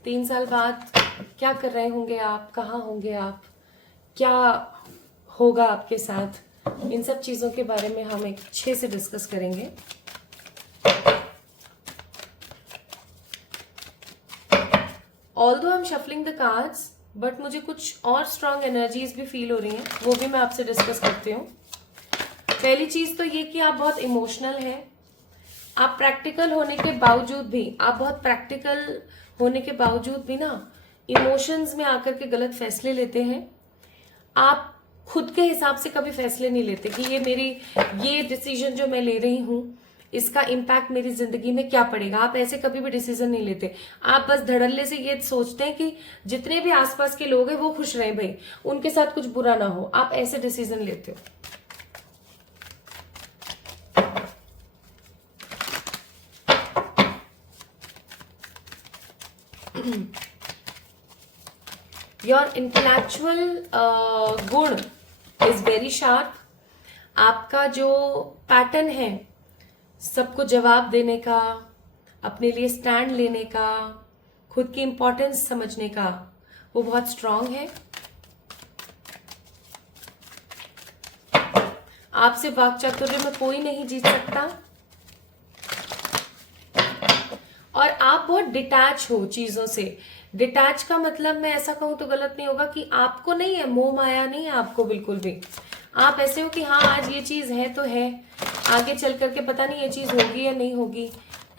तीन साल बाद क्या कर रहे होंगे आप, कहाँ होंगे आप, क्या होगा आपके साथ, इन सब चीजों के बारे में हम एक अच्छे से डिस्कस करेंगे। Although I am shuffling the cards, but मुझे कुछ और स्ट्रांग एनर्जीज भी फील हो रही हैं, वो भी मैं आपसे डिस्कस करती हूँ। पहली चीज तो ये कि आप बहुत इमोशनल हैं। आप प्रैक्टिकल होने के बावजूद भी, आप बहुत प्रैक्टिकल होने के बावजूद भी ना इमोशंस में आकर के गलत फैसले लेते हैं। आप खुद के हिसाब से कभी फैसले नहीं लेते कि ये डिसीजन जो मैं ले रही हूं इसका इम्पैक्ट मेरी जिंदगी में क्या पड़ेगा। आप ऐसे कभी भी डिसीजन नहीं लेते। आप बस धड़ल्ले से ये सोचते हैं कि जितने भी आसपास के लोग हैं वो खुश रहें, भाई उनके साथ कुछ बुरा ना हो। आप ऐसे डिसीजन लेते हो। योर इंटेलेक्चुअल गुण इज वेरी शार्प। आपका जो पैटर्न है सबको जवाब देने का, अपने लिए स्टैंड लेने का, खुद की इंपॉर्टेंस समझने का, वो बहुत स्ट्रांग है। आपसे वाक चातुर्य में कोई नहीं जीत सकता। और आप बहुत डिटैच हो चीजों से। डिटैच का मतलब मैं ऐसा कहूं तो गलत नहीं होगा कि आपको नहीं है, मोह माया नहीं है आपको बिल्कुल भी। आप ऐसे हो कि हाँ आज ये चीज है तो है, आगे चल करके पता नहीं ये चीज होगी या नहीं होगी,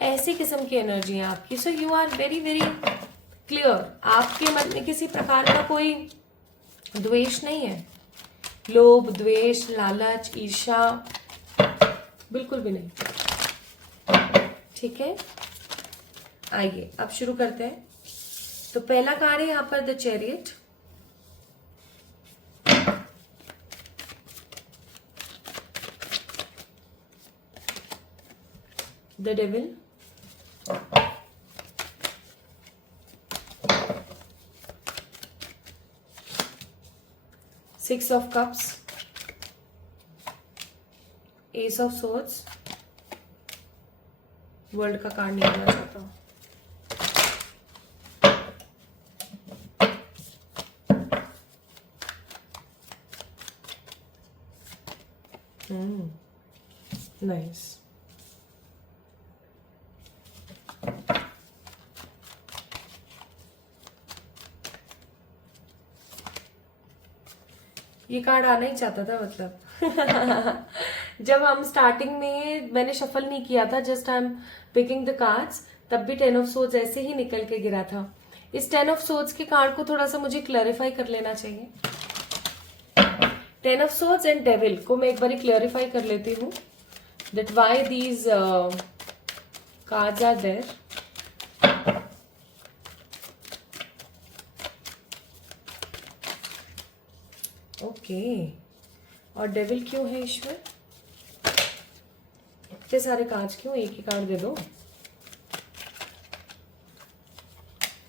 ऐसी किस्म की एनर्जी है आपकी। So you are very very clear. आपके मन में किसी प्रकार का कोई द्वेष नहीं है, लोभ, द्वेष, लालच, ईर्ष्या बिल्कुल भी नहीं, ठीक है। आइए अब शुरू करते हैं। तो पहला कार्ड है यहाँ पर the chariot, the devil, six of cups, S of swords, world का कार्ड निकालना चाहता हूं। नाइस। ये कार्ड आना ही चाहता था मतलब जब हम स्टार्टिंग में मैंने शफल नहीं किया था, just I am picking the cards, तब भी 10 ऑफ सोर्ड्स ऐसे ही निकल के गिरा था। इस 10 ऑफ सोर्ड्स के कार्ड को थोड़ा सा मुझे क्लैरिफाई कर लेना चाहिए। 10 ऑफ सोर्ड्स एंड डेविल को मैं एक बार क्लैरिफाई कर लेती हूँ that why these cards are there. Okay, और डेविल क्यों है ईश्वर? इतने सारे कार्ड्स क्यों, एक ही कार्ड दे दो,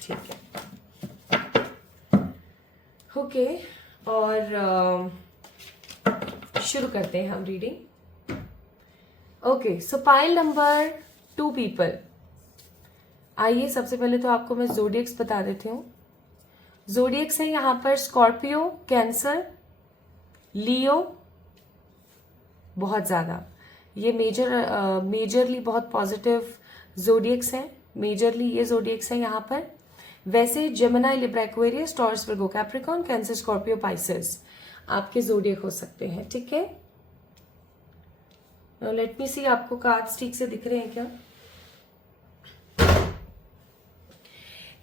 ठीक है। ओके, और शुरू करते हैं हम रीडिंग। ओके, सो पाइल नंबर 2 पीपल। आइए सबसे पहले तो आपको मैं ज़ोडिएक्स बता देती हूँ। जोडिएक्स है यहाँ पर स्कॉर्पियो, कैंसर, लियो, बहुत ज्यादा ये मेजरली बहुत पॉजिटिव जोडिएक्स है, मेजरली ये जोडिएक्स है यहाँ पर। वैसे Gemini, Libra, Aquarius, taurus, Virgo, Capricorn, cancer, Scorpio, Pisces आपके जोडिएक हो सकते हैं, ठीक है। लेट मी सी आपको कार्ड्स ठीक से दिख रहे हैं क्या।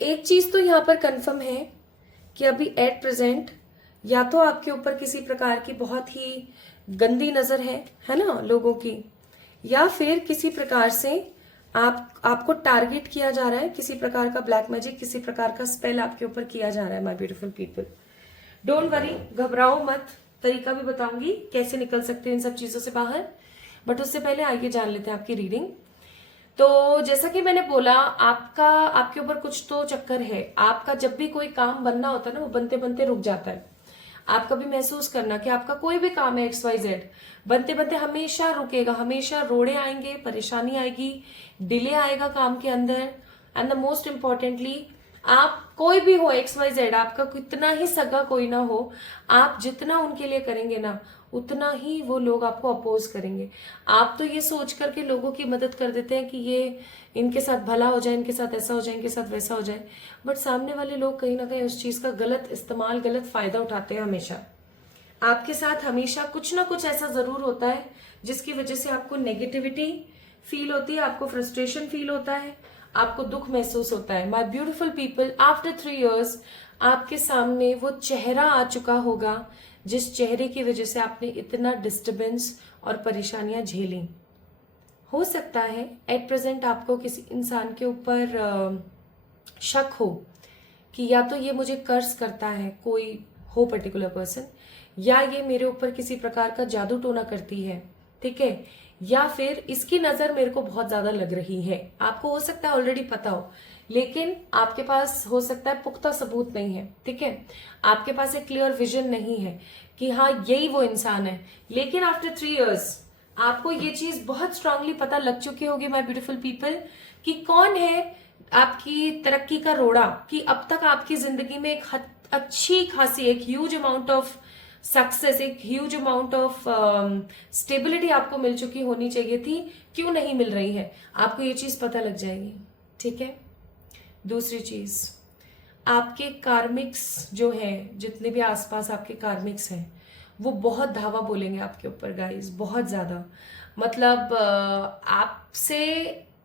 एक चीज तो यहाँ पर कंफर्म है कि अभी एट प्रेजेंट या तो आपके ऊपर किसी प्रकार की बहुत ही गंदी नजर है ना लोगों की, या फिर किसी प्रकार से आपको टारगेट किया जा रहा है, किसी प्रकार का ब्लैक मैजिक, किसी प्रकार का स्पेल आपके ऊपर किया जा रहा है my beautiful people. Don't worry, घबराओ मत, तरीका भी बताऊंगी कैसे निकल सकते हैं इन सब चीजों से बाहर, बट उससे पहले आइए जान लेते हैं आपकी रीडिंग। तो जैसा कि मैंने बोला, आपके ऊपर कुछ तो चक्कर है। आपका जब भी कोई काम बनना होता है ना, वो बनते बनते रुक जाता है। आप कभी महसूस करना कि आपका कोई भी काम है XYZ, बनते बनते हमेशा रुकेगा, हमेशा रोड़े आएंगे, परेशानी आएगी, डिले आएगा काम के अंदर। एंड द मोस्ट इम्पॉर्टेंटली, आप कोई भी हो XYZ, आपका कितना ही सगा कोई ना हो, आप जितना उनके लिए करेंगे ना, उतना ही वो लोग आपको अपोज करेंगे। आप तो ये सोच करके लोगों की मदद कर देते हैं कि ये इनके साथ भला हो जाए, इनके साथ ऐसा हो जाए, इनके साथ वैसा हो जाए, बट सामने वाले लोग कहीं ना कहीं उस चीज का गलत इस्तेमाल, गलत फायदा उठाते हैं हमेशा। आपके साथ हमेशा कुछ ना कुछ ऐसा जरूर होता है जिसकी वजह से आपको नेगेटिविटी फील होती है, आपको फ्रस्ट्रेशन फील होता है, आपको दुख महसूस होता है। My beautiful people, after 3 years आपके सामने वो चेहरा आ चुका होगा जिस चेहरे की वजह से आपने इतना डिस्टर्बेंस और परेशानियां झेली। हो सकता है एट प्रेजेंट आपको किसी इंसान के ऊपर शक हो कि या तो ये मुझे कर्ज करता है, कोई हो पर्टिकुलर पर्सन, या ये मेरे ऊपर किसी प्रकार का जादू टोना करती है, ठीक है, या फिर इसकी नजर मेरे को बहुत ज्यादा लग रही है। आपको हो सकता है ऑलरेडी पता हो, लेकिन आपके पास हो सकता है पुख्ता सबूत नहीं है, ठीक है, आपके पास एक क्लियर विजन नहीं है कि हाँ यही वो इंसान है। लेकिन आफ्टर 3 years आपको ये चीज बहुत स्ट्रांगली पता लग चुकी होगी माय ब्यूटीफुल पीपल कि कौन है आपकी तरक्की का रोड़ा, कि अब तक आपकी जिंदगी में एक अच्छी खासी, एक ह्यूज अमाउंट ऑफ सक्सेस, एक ह्यूज अमाउंट ऑफ स्टेबिलिटी आपको मिल चुकी होनी चाहिए थी, क्यों नहीं मिल रही है, आपको ये चीज पता लग जाएगी, ठीक है। दूसरी चीज, आपके कार्मिक्स जो हैं, जितने भी आसपास आपके कार्मिक्स हैं, वो बहुत धावा बोलेंगे आपके ऊपर गाइस, बहुत ज्यादा। मतलब आपसे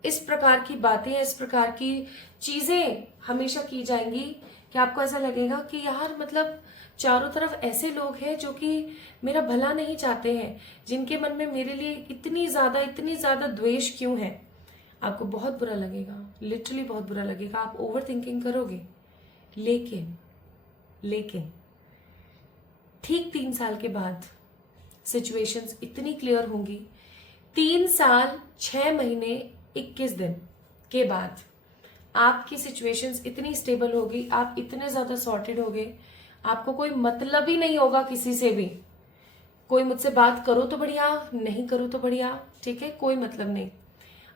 इस प्रकार की बातें, इस प्रकार की चीजें हमेशा की जाएंगी कि आपको ऐसा लगेगा कि यार मतलब चारों तरफ ऐसे लोग हैं जो कि मेरा भला नहीं चाहते हैं, जिनके मन में मेरे लिए इतनी ज्यादा द्वेष क्यों है। आपको बहुत बुरा लगेगा, लिटरली बहुत बुरा लगेगा, आप ओवर थिंकिंग करोगे। लेकिन ठीक 3 साल के बाद सिचुएशंस इतनी क्लियर होंगी, 3 साल 6 महीने 21 दिन के बाद आपकी सिचुएशंस इतनी स्टेबल होगी, आप इतने ज्यादा सॉर्टेड होगे, आपको कोई मतलब ही नहीं होगा किसी से भी। कोई मुझसे बात करो तो बढ़िया, नहीं करो तो बढ़िया, ठीक है, कोई मतलब नहीं।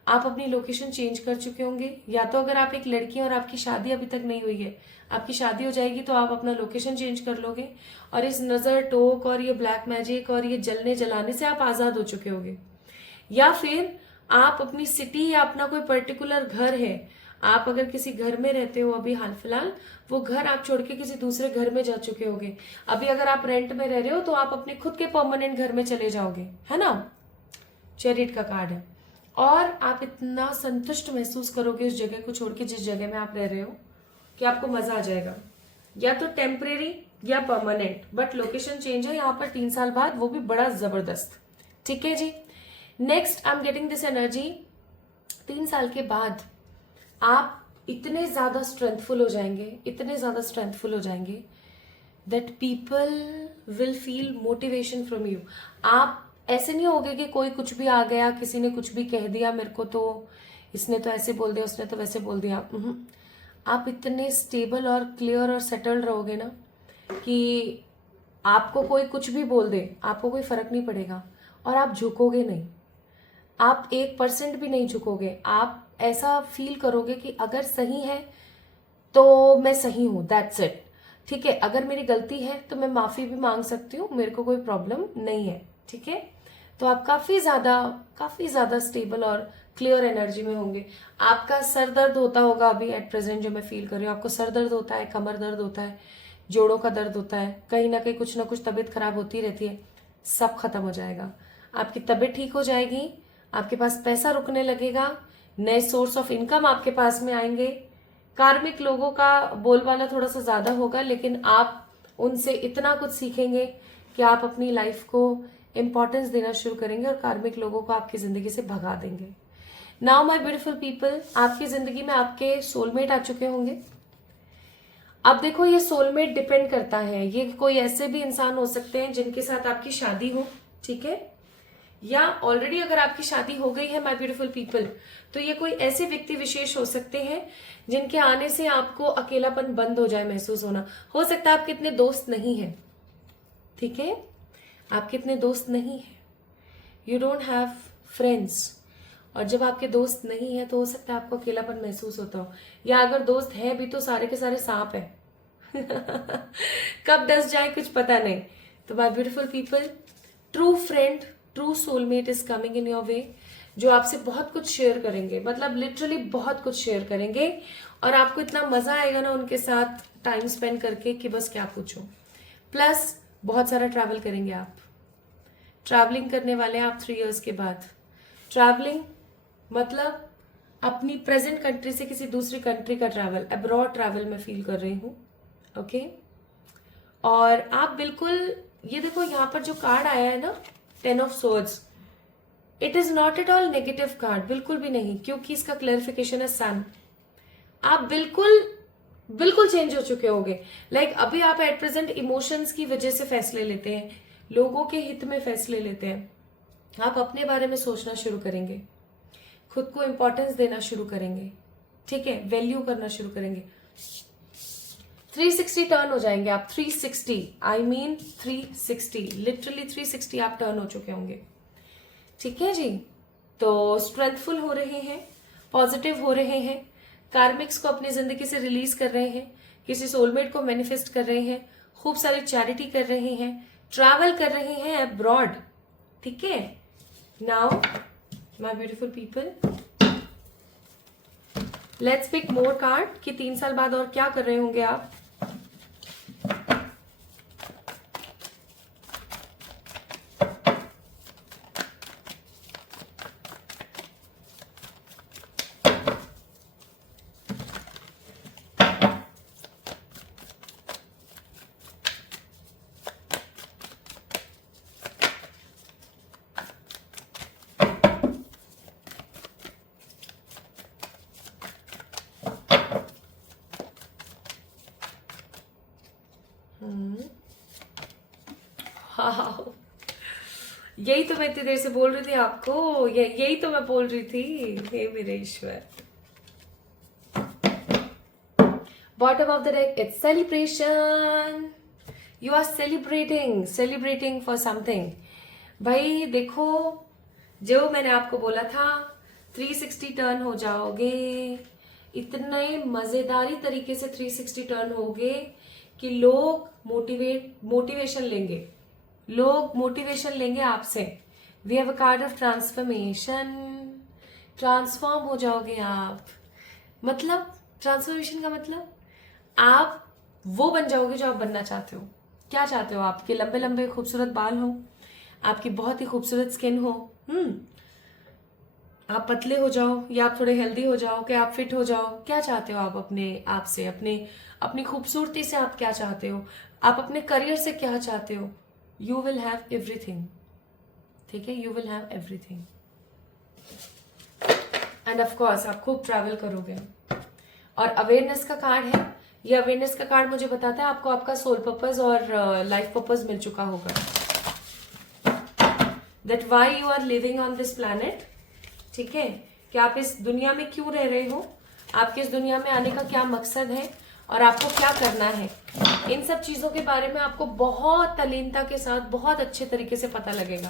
आप अपनी लोकेशन चेंज कर चुके होंगे, या तो अगर आप एक लड़की हैं और आपकी शादी अभी तक नहीं हुई है, आपकी शादी हो जाएगी तो आप अपना लोकेशन चेंज कर लोगे, और इस नजर टोक और ये ब्लैक मैजिक और ये जलने जलाने से आप आजाद हो चुके होंगे। या फिर आप अपनी सिटी या अपना कोई पर्टिकुलर घर है, आप अगर किसी घर में रहते हो अभी हाल फिलहाल, वो घर आप छोड़ के किसी दूसरे घर में जा चुके होगे। अभी अगर आप रेंट में रह रहे हो तो आप अपने खुद के परमानेंट घर में चले जाओगे, है ना, चैरिट का कार्ड है। और आप इतना संतुष्ट महसूस करोगे उस जगह को छोड़ के जिस जगह में आप रह रहे हो, कि आपको मजा आ जाएगा। या तो टेम्परेरी या परमानेंट, बट लोकेशन चेंज है यहाँ पर 3 साल बाद, वो भी बड़ा जबरदस्त, ठीक है जी। Next I am getting this energy, 3 साल के बाद आप इतने ज्यादा स्ट्रेंथफुल हो जाएंगे, इतने ज्यादा स्ट्रेंथफुल हो जाएंगे that people will feel motivation from you. आप ऐसे नहीं होगे कि कोई कुछ भी आ गया, किसी ने कुछ भी कह दिया मेरे को, तो इसने तो ऐसे बोल दिया, उसने तो वैसे बोल दिया। आप इतने स्टेबल और क्लियर और सेटल्ड रहोगे ना कि आपको कोई कुछ भी बोल दे, आपको कोई फर्क नहीं पड़ेगा, और आप झुकोगे नहीं, आप 1% भी नहीं झुकोगे। आप ऐसा फील करोगे कि अगर सही है तो मैं सही हूं, दैट्स इट। ठीक है, अगर मेरी गलती है तो मैं माफी भी मांग सकती हूँ, मेरे को कोई प्रॉब्लम नहीं है। ठीक है, तो आप काफी ज्यादा स्टेबल और क्लियर एनर्जी में होंगे। आपका सर दर्द होता होगा अभी एट प्रेजेंट, जो मैं फील कर रही हूँ, आपको सर दर्द होता है, कमर दर्द होता है, जोड़ों का दर्द होता है, कहीं ना कहीं कुछ ना कुछ तबीयत खराब होती रहती है, सब खत्म हो जाएगा। आपकी तबीयत ठीक हो जाएगी, आपके पास पैसा रुकने लगेगा, नए सोर्स ऑफ इनकम आपके पास में आएंगे। कार्मिक लोगों का बोलबाला थोड़ा सा ज्यादा होगा, लेकिन आप उनसे इतना कुछ सीखेंगे कि आप अपनी लाइफ को इंपॉर्टेंस देना शुरू करेंगे और कार्मिक लोगों को आपकी जिंदगी से भगा देंगे। नाउ माय ब्यूटीफुल पीपल, आपकी जिंदगी में आपके सोलमेट आ चुके होंगे। अब देखो, ये सोलमेट डिपेंड करता है, ये कोई ऐसे भी इंसान हो सकते हैं जिनके साथ आपकी शादी हो, ठीक है, या ऑलरेडी अगर आपकी शादी हो गई है माय ब्यूटीफुल पीपल, तो ये कोई ऐसे व्यक्ति विशेष हो सकते हैं जिनके आने से आपको अकेलापन बंद हो जाए महसूस होना। हो सकता है आपके इतने दोस्त नहीं है, ठीक है, आपके इतने दोस्त नहीं है, यू डोंट हैव फ्रेंड्स। और जब आपके दोस्त नहीं है तो हो सकता है आपको अकेलापन महसूस होता हो, या अगर दोस्त है भी तो सारे के सारे सांप है कब डस जाए कुछ पता नहीं। तो my beautiful people, true friend, true soulmate is coming in your way, जो आपसे बहुत कुछ शेयर करेंगे, मतलब लिटरली बहुत कुछ शेयर करेंगे, और आपको इतना मजा आएगा ना उनके साथ टाइम स्पेंड करके कि बस क्या पूछो। प्लस बहुत सारा ट्रैवल करेंगे आप, ट्रैवलिंग करने वाले हैं आप 3 इयर्स के बाद। ट्रैवलिंग मतलब अपनी प्रेजेंट कंट्री से किसी दूसरी कंट्री का ट्रैवल, अब्रॉड ट्रैवल मैं फील कर रही हूँ। ओके, और आप बिल्कुल, ये देखो यहाँ पर जो कार्ड आया है ना, 10 of swords, it is not at all negative card, बिल्कुल भी नहीं, क्योंकि इसका क्लैरिफिकेशन है सन। आप बिल्कुल चेंज हो चुके होंगे। लाइक अभी आप एट प्रेजेंट इमोशंस की वजह से फैसले लेते हैं, लोगों के हित में फैसले लेते हैं। आप अपने बारे में सोचना शुरू करेंगे, खुद को इंपॉर्टेंस देना शुरू करेंगे, ठीक है, वैल्यू करना शुरू करेंगे। 360 टर्न हो जाएंगे आप, 360, आई मीन 360, लिटरली 360 आप टर्न हो चुके होंगे। ठीक है जी, तो स्ट्रेंथफुल हो रहे हैं, पॉजिटिव हो रहे हैं, कार्मिक्स को अपनी जिंदगी से रिलीज कर रहे हैं, किसी सोलमेट को मैनिफेस्ट कर रहे हैं, खूब सारी चैरिटी कर रहे हैं, ट्रैवल कर रहे हैं अब्रॉड। ठीक है, now my beautiful people, let's pick more card कि 3 साल बाद और क्या कर रहे होंगे आप। हाँ, यही तो मैं इतनी देर से बोल रही थी आपको, यही तो मैं बोल रही थी, हे मेरे ईश्वर। Bottom of the deck, it's celebration, you are celebrating for something. भाई देखो, जो मैंने आपको बोला था 360 टर्न हो जाओगे, इतने मजेदारी तरीके से 360 टर्न होगे कि लोग मोटिवेशन लेंगे, लोग मोटिवेशन लेंगे आपसे। We have a card of transformation, transform हो जाओगे आप। मतलब ट्रांसफॉर्मेशन का मतलब आप वो बन जाओगे जो आप बनना चाहते हो। क्या चाहते हो? आपके लंबे लंबे खूबसूरत बाल हो, आपकी बहुत ही खूबसूरत स्किन हो, आप पतले हो जाओ, या आप थोड़े हेल्दी हो जाओ, कि आप फिट हो जाओ। क्या चाहते हो आप अपने आप से, अपनी खूबसूरती से आप क्या चाहते हो, आप अपने करियर से क्या चाहते हो? यू विल हैव एवरीथिंग, ठीक है, you will have everything. End of course आप खूब ट्रैवल करोगे। और अवेयरनेस का कार्ड है, ये अवेयरनेस का कार्ड मुझे बताता है आपको आपका सोल पर्पस और लाइफ पर्पस मिल चुका होगा, that why you are living on this planet. ठीक है, कि आप इस दुनिया में क्यों रह रहे हो, आपके इस दुनिया में आने का क्या मकसद है और आपको क्या करना है। इन सब चीजों के बारे में आपको बहुत तल्लीनता के साथ, बहुत अच्छे तरीके से पता लगेगा।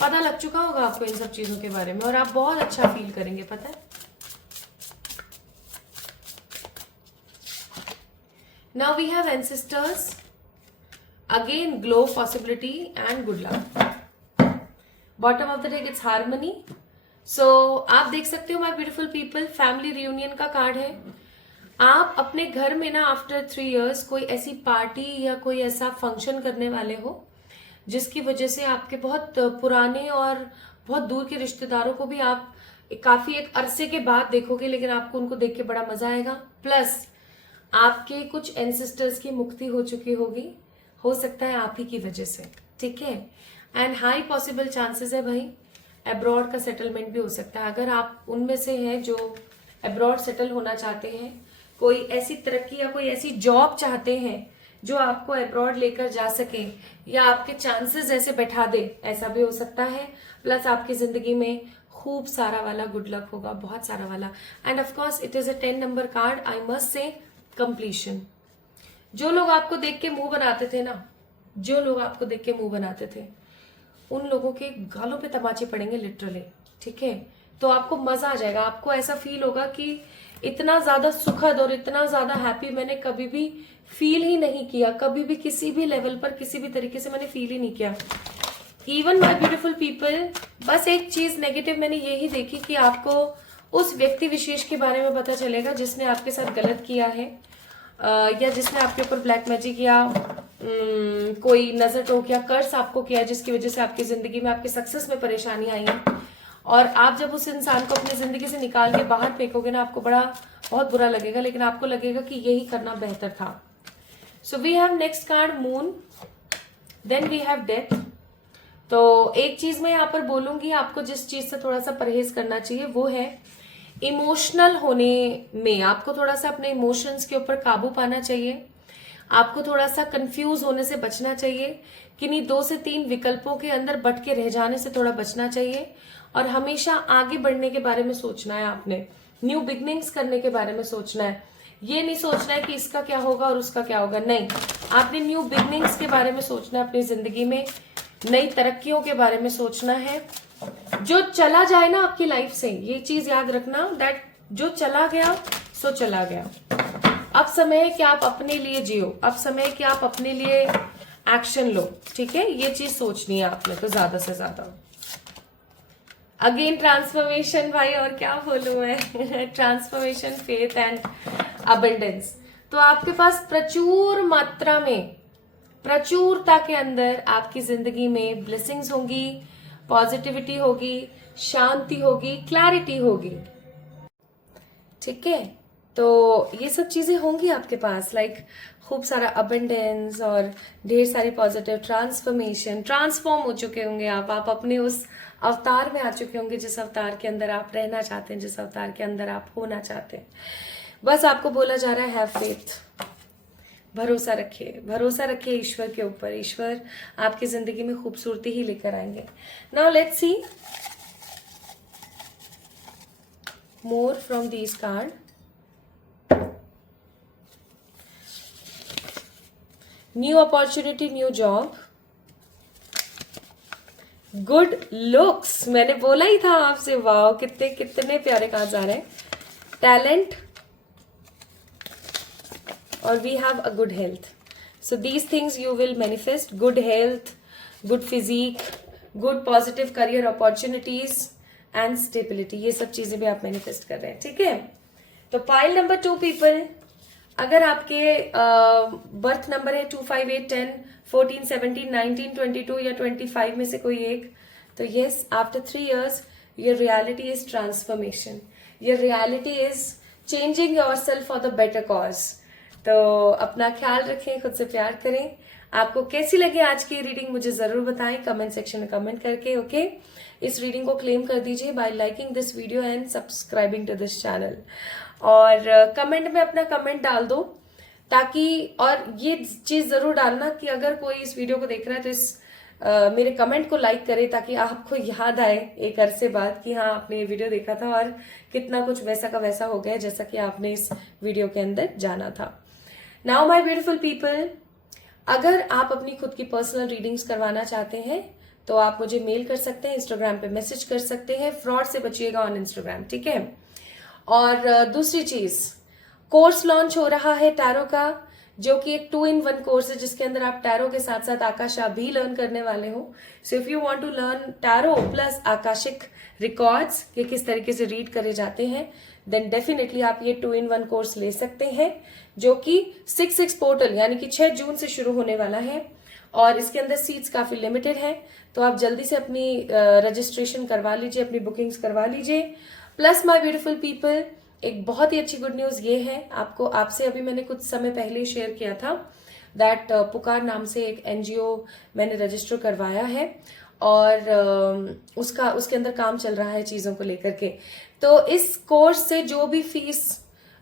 पता लग चुका होगा आपको इन सब चीजों के बारे में, और आप बहुत अच्छा फील करेंगे, पता है। Now we have ancestors. Again, glow, possibility and good luck. Bottom of the deck it's harmony. So आप देख सकते हो my beautiful people, family reunion का कार्ड है. आप अपने घर में ना आफ्टर 3 years कोई ऐसी पार्टी या कोई ऐसा फंक्शन करने वाले हो जिसकी वजह से आपके बहुत पुराने और बहुत दूर के रिश्तेदारों को भी आप काफी एक अरसे के बाद देखोगे, लेकिन आपको उनको देख के बड़ा मजा आएगा. प्लस आपके कुछ एंसेस्टर्स की मुक्ति हो चुकी होगी, हो सकता है आप ही की वजह से. ठीक है. एंड हाई पॉसिबल चांसेस है भाई अब्रॉड का सेटलमेंट भी हो सकता है. अगर आप उनमें से हैं जो अब्रॉड सेटल होना चाहते हैं, कोई ऐसी तरक्की या कोई ऐसी जॉब चाहते हैं जो आपको अब्रॉड लेकर जा सके या आपके चांसेस ऐसे बैठा दे, ऐसा भी हो सकता है. प्लस आपकी जिंदगी में खूब सारा वाला गुड लक होगा, बहुत सारा वाला. End of course it is a 10 number card. I must से कंप्लीशन. जो लोग आपको देख के मुंह बनाते थे ना, जो लोग आपको देख के मुंह बनाते थे, उन लोगों के गालों पे तमाचे पड़ेंगे लिटरली. ठीक है. तो आपको मजा आ जाएगा. आपको ऐसा फील होगा कि इतना ज्यादा सुखद और इतना ज्यादा हैप्पी मैंने कभी भी फील ही नहीं किया. कभी भी किसी भी लेवल पर किसी भी तरीके से मैंने फील ही नहीं किया. इवन माय ब्यूटीफुल पीपल, बस एक चीज नेगेटिव मैंने यही देखी कि आपको उस व्यक्ति विशेष के बारे में पता चलेगा जिसने आपके साथ गलत किया है, या जिसने आपके ऊपर ब्लैक मैजिक या कोई नजर टोक या कर्स आपको किया, जिसकी वजह से आपकी जिंदगी में आपके सक्सेस में परेशानी आई है. और आप जब उस इंसान को अपनी जिंदगी से निकाल के बाहर फेंकोगे ना, आपको बहुत बुरा लगेगा, लेकिन आपको लगेगा कि यही करना बेहतर था. So we have next card moon, then we have death. तो एक चीज मैं यहाँ पर बोलूंगी, आपको जिस चीज से थोड़ा सा परहेज करना चाहिए वो है इमोशनल होने में. आपको थोड़ा सा अपने इमोशंस के ऊपर काबू पाना चाहिए. आपको थोड़ा सा कंफ्यूज होने से बचना चाहिए. किन्हीं 2 से 3 विकल्पों के अंदर बट के रह जाने से थोड़ा बचना चाहिए. और हमेशा आगे बढ़ने के बारे में सोचना है. आपने न्यू बिगनिंग्स करने के बारे में सोचना है. ये नहीं सोचना है कि इसका क्या होगा और उसका क्या होगा. नहीं, आपने न्यू बिगनिंग्स के बारे में सोचना है. अपनी जिंदगी में नई तरक्कियों के बारे में सोचना है. जो चला जाए ना आपकी लाइफ से, ये चीज याद रखना दैट जो चला गया सो चला गया. अब समय है कि आप अपने लिए जियो. अब समय है कि आप अपने लिए एक्शन लो. ठीक है. ये चीज सोचनी है आपने तो ज्यादा से ज्यादा. अगेन ट्रांसफॉर्मेशन भाई, और क्या बोलूं मैं. Transformation, faith and abundance. तो आपके पास प्रचुर मात्रा में, प्रचुरता के अंदर आपकी जिंदगी में ब्लेसिंग्स होंगी, पॉजिटिविटी होगी, शांति होगी, क्लैरिटी होगी. ठीक है. तो ये सब चीजें होंगी आपके पास, लाइक खूब सारा अबंडेंस और ढेर सारी पॉजिटिव ट्रांसफॉर्मेशन. ट्रांसफॉर्म हो चुके होंगे आप अपने उस अवतार में आ चुके होंगे जिस अवतार के अंदर आप रहना चाहते हैं, जिस अवतार के अंदर आप होना चाहते हैं. बस आपको बोला जा रहा है हैव फेथ. भरोसा रखिए, भरोसा रखिए ईश्वर के ऊपर. ईश्वर आपकी जिंदगी में खूबसूरती ही लेकर आएंगे. Now let's see more from these card. New opportunity, new job, good looks. मैंने बोला ही था आपसे. वाह, कितने कितने प्यारे कार्ड्स आ रहे हैं. टैलेंट, और we have a good health. So these things you will manifest. Good health, good physique, good positive career opportunities and stability. ये सब चीजें भी आप मैनिफेस्ट कर रहे हैं. ठीक है. तो पाइल नंबर 2 पीपल, अगर आपके बर्थ नंबर है 2, 5, 8, 10, 14, 17, 19, 22 या 25 में से कोई एक, तो yes, after 3 years your reality is transformation. Your reality is changing your self for the better cause. तो अपना ख्याल रखें, खुद से प्यार करें. आपको कैसी लगी आज की रीडिंग मुझे जरूर बताएं कमेंट सेक्शन में कमेंट करके. ओके. इस रीडिंग को क्लेम कर दीजिए by liking this video and subscribing to this channel. और कमेंट में अपना कमेंट डाल दो ताकि, और ये चीज जरूर डालना कि अगर कोई इस वीडियो को देख रहा है तो इस मेरे कमेंट को लाइक करे ताकि आपको याद आए एक अरसे बाद कि हाँ आपने ये वीडियो देखा था और कितना कुछ वैसा का वैसा हो गया जैसा कि आपने इस वीडियो के अंदर जाना था. नाउ माय ब्यूटीफुल पीपल, अगर आप अपनी खुद की पर्सनल रीडिंग्स करवाना चाहते हैं तो आप मुझे मेल कर सकते हैं, इंस्टाग्राम पे मैसेज कर सकते हैं. फ्रॉड से बचिएगा ऑन इंस्टाग्राम. ठीक है. और दूसरी चीज, कोर्स लॉन्च हो रहा है टैरो का. जो कि एक 2-in-1 कोर्स है जिसके अंदर आप टैरो के साथ साथ आकाशा भी लर्न करने वाले हो। So if you want to learn tarot plus Akashic records ये किस तरीके से रीड करे जाते हैं, देन डेफिनेटली आप ये 2-in-1 कोर्स ले सकते हैं, जो कि 6/6 पोर्टल यानी कि 6 जून से शुरू होने वाला है। और इसके अंदर सीट्स काफी लिमिटेड है, तो आप जल्दी से अपनी रजिस्ट्रेशन करवा लीजिए, अपनी बुकिंग्स करवा लीजिए। प्लस माय ब्यूटीफुल पीपल, एक बहुत ही अच्छी गुड न्यूज ये है, आपसे अभी मैंने कुछ समय पहले ही शेयर किया था दैट पुकार नाम से एक एनजीओ मैंने रजिस्टर करवाया है और उसके अंदर काम चल रहा है चीजों को लेकर के। तो इस कोर्स से जो भी फीस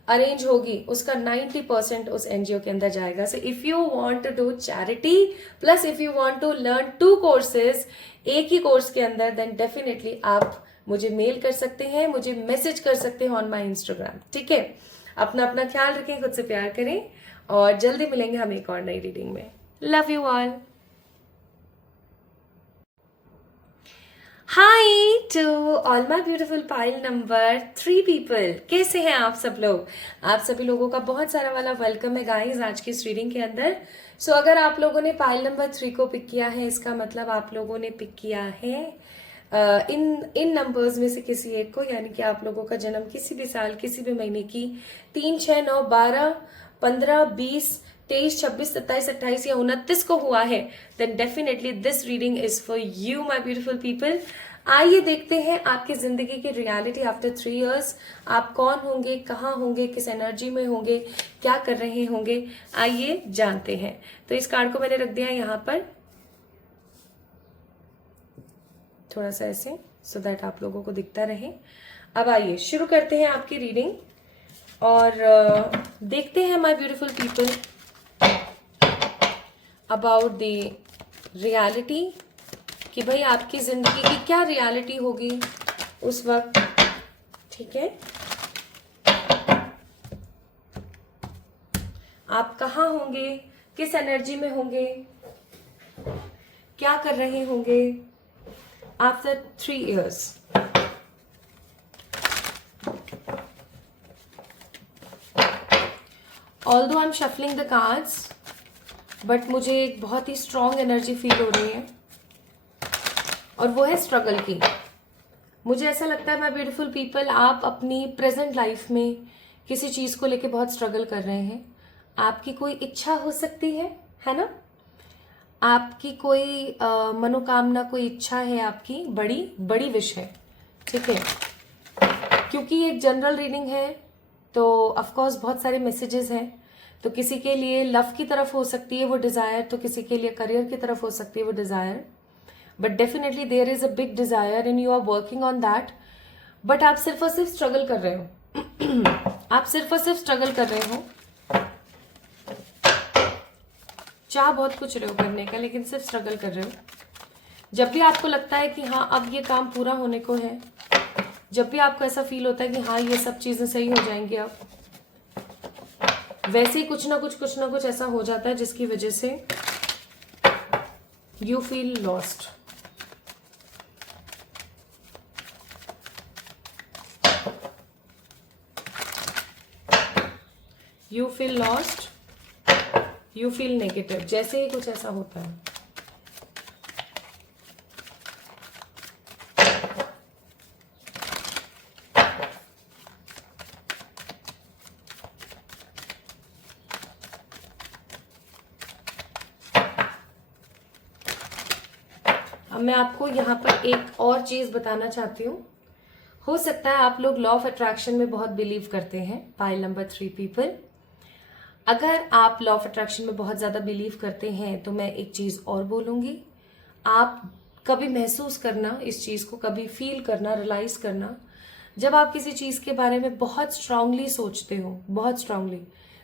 अरेंज होगी उसका 90% उस एनजीओ के अंदर जाएगा। So if you want to do charity plus if you want to learn 2 courses एक ही कोर्स के अंदर, देन डेफिनेटली आप मुझे मेल कर सकते हैं, मुझे मैसेज कर सकते हैं ऑन माय इंस्टाग्राम। ठीक है, अपना अपना ख्याल रखें, खुद से प्यार करें और जल्दी मिलेंगे हम एक और नई रीडिंग में। Love you all. Hi to all my beautiful pile number 3 people, कैसे हैं आप सब लोग? आप सभी लोगों का बहुत सारा वाला वेलकम है गाइस आज की इस रीडिंग के अंदर। सो अगर आप लोगों ने पाइल नंबर 3 को पिक किया है, इसका मतलब आप लोगों ने पिक किया है इन नंबर्स में से किसी एक को, यानी कि आप लोगों का जन्म किसी भी साल किसी भी महीने की 3, 6, 9, 12, 15, 20, 23, 26, 27, 28 या 29 को हुआ है, then definitely this reading is for you my beautiful people. आइए देखते हैं आपकी जिंदगी की रियलिटी आफ्टर 3 years। आप कौन होंगे, कहाँ होंगे, किस एनर्जी में होंगे, क्या कर रहे होंगे, आइए जानते हैं। तो इस कार्ड को मैंने रख दिया यहाँ पर थोड़ा सा ऐसे, सो दैट आप लोगों को दिखता रहे। अब आइए शुरू करते हैं आपकी रीडिंग और देखते हैं my beautiful people about the reality, कि भाई आपकी जिंदगी की क्या रियलिटी होगी उस वक्त। ठीक है, आप कहाँ होंगे, किस एनर्जी में होंगे, क्या कर रहे होंगे after 3 years। Although I am shuffling the cards, but मुझे एक बहुत ही स्ट्रॉन्ग एनर्जी फील हो रही है और वो है स्ट्रगल की। मुझे ऐसा लगता है माय ब्यूटीफुल पीपल, आप अपनी प्रेजेंट लाइफ में किसी चीज को लेके बहुत स्ट्रगल कर रहे हैं। आपकी कोई इच्छा हो सकती है ना, आपकी कोई मनोकामना, कोई इच्छा है आपकी, बड़ी बड़ी विश है। ठीक है, क्योंकि ये एक जनरल रीडिंग है तो ऑफ कोर्स बहुत सारे मैसेजेस हैं। तो किसी के लिए लव की तरफ हो सकती है वो डिजायर, तो किसी के लिए करियर की तरफ हो सकती है वो desire, but definitely there is a big desire and you are working on that. But आप सिर्फ और सिर्फ स्ट्रगल कर रहे हो आप सिर्फ और सिर्फ स्ट्रगल कर रहे हो, चाह बहुत कुछ रहे हो करने का, लेकिन सिर्फ स्ट्रगल कर रहे हो। जब भी आपको लगता है कि हाँ अब ये काम पूरा होने को है, जब भी आपको ऐसा फील होता है कि हाँ ये सब चीजें सही हो जाएंगी, अब वैसे ही कुछ ना कुछ ऐसा हो जाता है जिसकी वजह से you feel lost. You feel lost, you feel negative, जैसे ही कुछ ऐसा होता है। अब मैं आपको यहाँ पर एक और चीज बताना चाहती हूँ। हो सकता है आप लोग लॉ ऑफ अट्रैक्शन में बहुत बिलीव करते हैं, पाइल नंबर 3 पीपल। अगर आप लॉ ऑफ अट्रैक्शन में बहुत ज्यादा बिलीव करते हैं तो मैं एक चीज और बोलूंगी, आप कभी महसूस करना इस चीज को, कभी फील करना, रियलाइज करना, जब आप किसी चीज के बारे में बहुत स्ट्रांगली सोचते हो, बहुत स्ट्रांगली,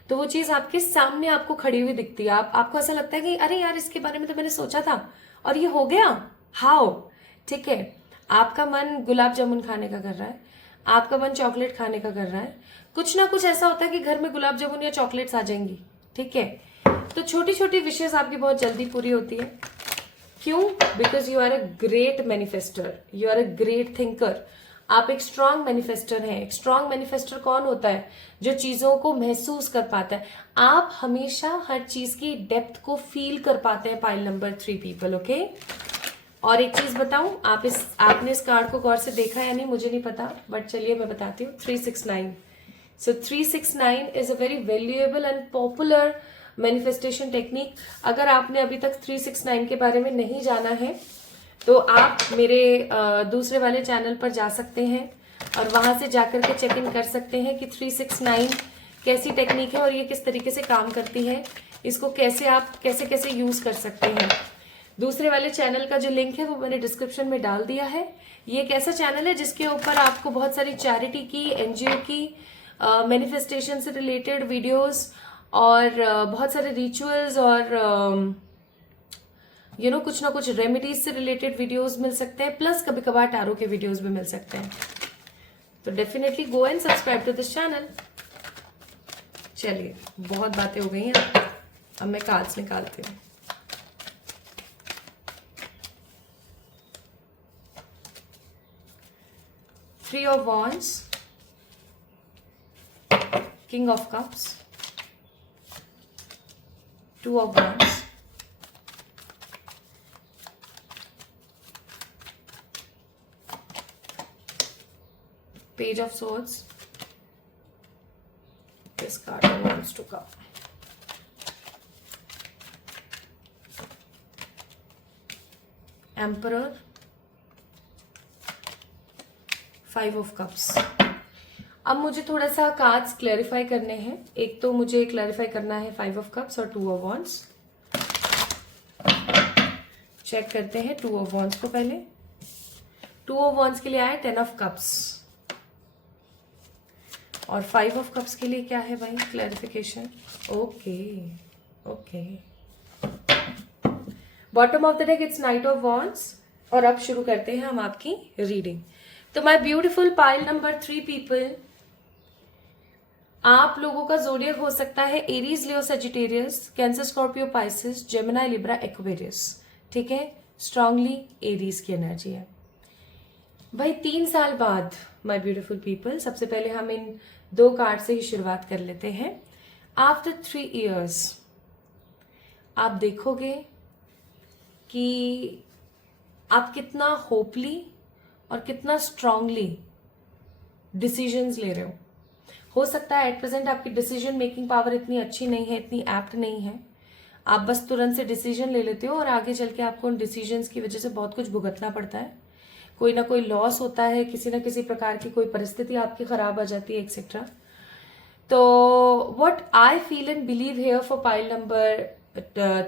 तो वो चीज आपके सामने आपको खड़ी हुई दिखती है। आपको ऐसा लगता है कि अरे यार इसके बारे में तो मैंने सोचा था और ये हो गया, हाउ। ठीक है, आपका मन गुलाब जामुन खाने का कर रहा है, आपका मन चॉकलेट खाने का कर रहा है, कुछ ना कुछ ऐसा होता है कि घर में गुलाब जामुन या चॉकलेट्स आ जाएंगी। ठीक है, तो छोटी छोटी विशेष आपकी बहुत जल्दी पूरी होती है। क्यों? Because you are a great manifester, you are a great thinker. आप एक स्ट्रांग मैनिफेस्टर हैं। एक स्ट्रांग मैनिफेस्टर कौन होता है? जो चीजों को महसूस कर पाता है। आप हमेशा हर चीज की डेप्थ को फील कर पाते हैं पाइल नंबर 3 पीपल। ओके, और एक चीज बताऊं, आपने इस कार्ड को गौर से देखा या नहीं मुझे नहीं पता, बट चलिए मैं बताती हूँ। 369। सो 369 is a very valuable and popular manifestation technique. अगर आपने अभी तक 369 के बारे में नहीं जाना है तो आप मेरे दूसरे वाले चैनल पर जा सकते हैं और वहां से जाकर के चेक इन कर सकते हैं कि 369 कैसी टेक्निक है और ये किस तरीके से काम करती है, इसको कैसे आप कैसे कैसे यूज कर सकते हैं। दूसरे वाले चैनल का जो लिंक है वो मैंने डिस्क्रिप्शन में डाल दिया है। ये एक ऐसा चैनल है जिसके ऊपर आपको बहुत सारी चैरिटी की, एनजीओ की, मैनिफेस्टेशन से रिलेटेड वीडियोस और बहुत सारे रिचुअल्स और कुछ ना कुछ रेमेडीज से रिलेटेड वीडियोस मिल सकते हैं, प्लस कभी कभार टैरो के वीडियोस भी मिल सकते हैं। तो definitely go and subscribe to this channel. चलिए, बहुत बातें हो गई हैं, अब मैं कार्ड्स निकालती हूँ। Three of Wands, King of Cups, Two of Wands, Page of Swords. This card wants to come. Emperor, Five of Cups. अब मुझे थोड़ा सा कार्ड्स क्लैरिफाई करने हैं। एक तो मुझे क्लैरिफाई करना है 5 ऑफ कप्स और 2 ऑफ वॉन्ड्स। चेक करते हैं 2 ऑफ वॉन्ड्स को पहले। 2 ऑफ वॉन्ड्स के लिए आया 10 ऑफ कप्स और 5 ऑफ कप्स के लिए क्या है भाई? Clarification. Okay okay, bottom of the deck it's knight of wands. और अब शुरू करते हैं हम आपकी रीडिंग। तो my beautiful pile number 3 people, आप लोगों का जोडियक हो सकता है Aries, Leo, Sagittarius, Cancer, Scorpio, Pisces, Gemini, Libra, Aquarius. ठीक है, स्ट्रांगली एरीज की एनर्जी है भाई। 3 साल बाद माय ब्यूटीफुल पीपल, सबसे पहले हम इन 2 कार्ड से ही शुरुआत कर लेते हैं। आफ्टर 3 years आप देखोगे कि आप कितना होपली और कितना स्ट्रांगली डिसीजंस ले रहे हो सकता है एट प्रेजेंट आपकी डिसीजन मेकिंग पावर इतनी अच्छी नहीं है, इतनी एप्ट नहीं है। आप बस तुरंत से डिसीजन ले लेते हो और आगे चल के आपको उन डिसीजंस की वजह से बहुत कुछ भुगतना पड़ता है। कोई ना कोई लॉस होता है, किसी ना किसी प्रकार की कोई परिस्थिति आपकी खराब आ जाती है, एक्सेट्रा। तो what I feel and believe here for pile number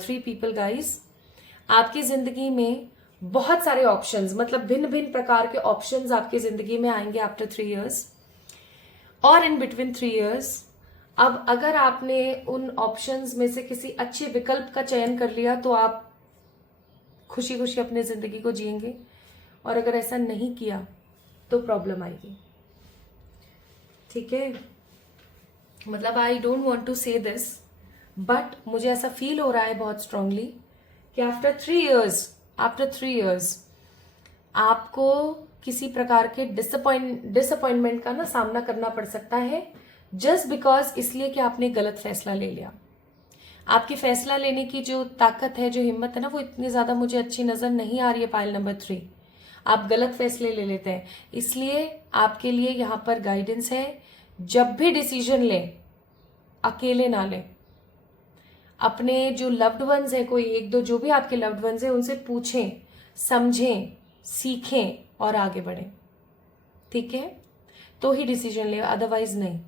3 people guys, आपकी जिंदगी में बहुत सारे ऑप्शंस, मतलब भिन्न भिन्न प्रकार के ऑप्शंस आपकी जिंदगी में आएंगे आफ्टर 3 years और इन बिटवीन 3 years। अब अगर आपने उन ऑप्शंस में से किसी अच्छे विकल्प का चयन कर लिया तो आप खुशी खुशी अपनी जिंदगी को जिएंगे, और अगर ऐसा नहीं किया तो प्रॉब्लम आएगी। ठीक है, मतलब आई डोंट वांट टू से दिस, बट मुझे ऐसा फील हो रहा है बहुत स्ट्रांगली कि आफ्टर 3 years आपको किसी प्रकार के डिसअपॉइंटमेंट का ना सामना करना पड़ सकता है, जस्ट बिकॉज इसलिए कि आपने गलत फैसला ले लिया। आपकी फैसला लेने की जो ताकत है, जो हिम्मत है ना, वो इतनी ज्यादा मुझे अच्छी नजर नहीं आ रही है पाइल नंबर 3। आप गलत फैसले ले लेते हैं, इसलिए आपके लिए यहाँ पर गाइडेंस है, जब भी डिसीजन लें अकेले ना लें। अपने जो लव्ड वंस है, कोई 1-2 जो भी आपके लव्ड वंस है, उनसे पूछें, समझें, सीखें और आगे बढ़ें। ठीक है, तो ही डिसीजन ले, अदरवाइज नहीं।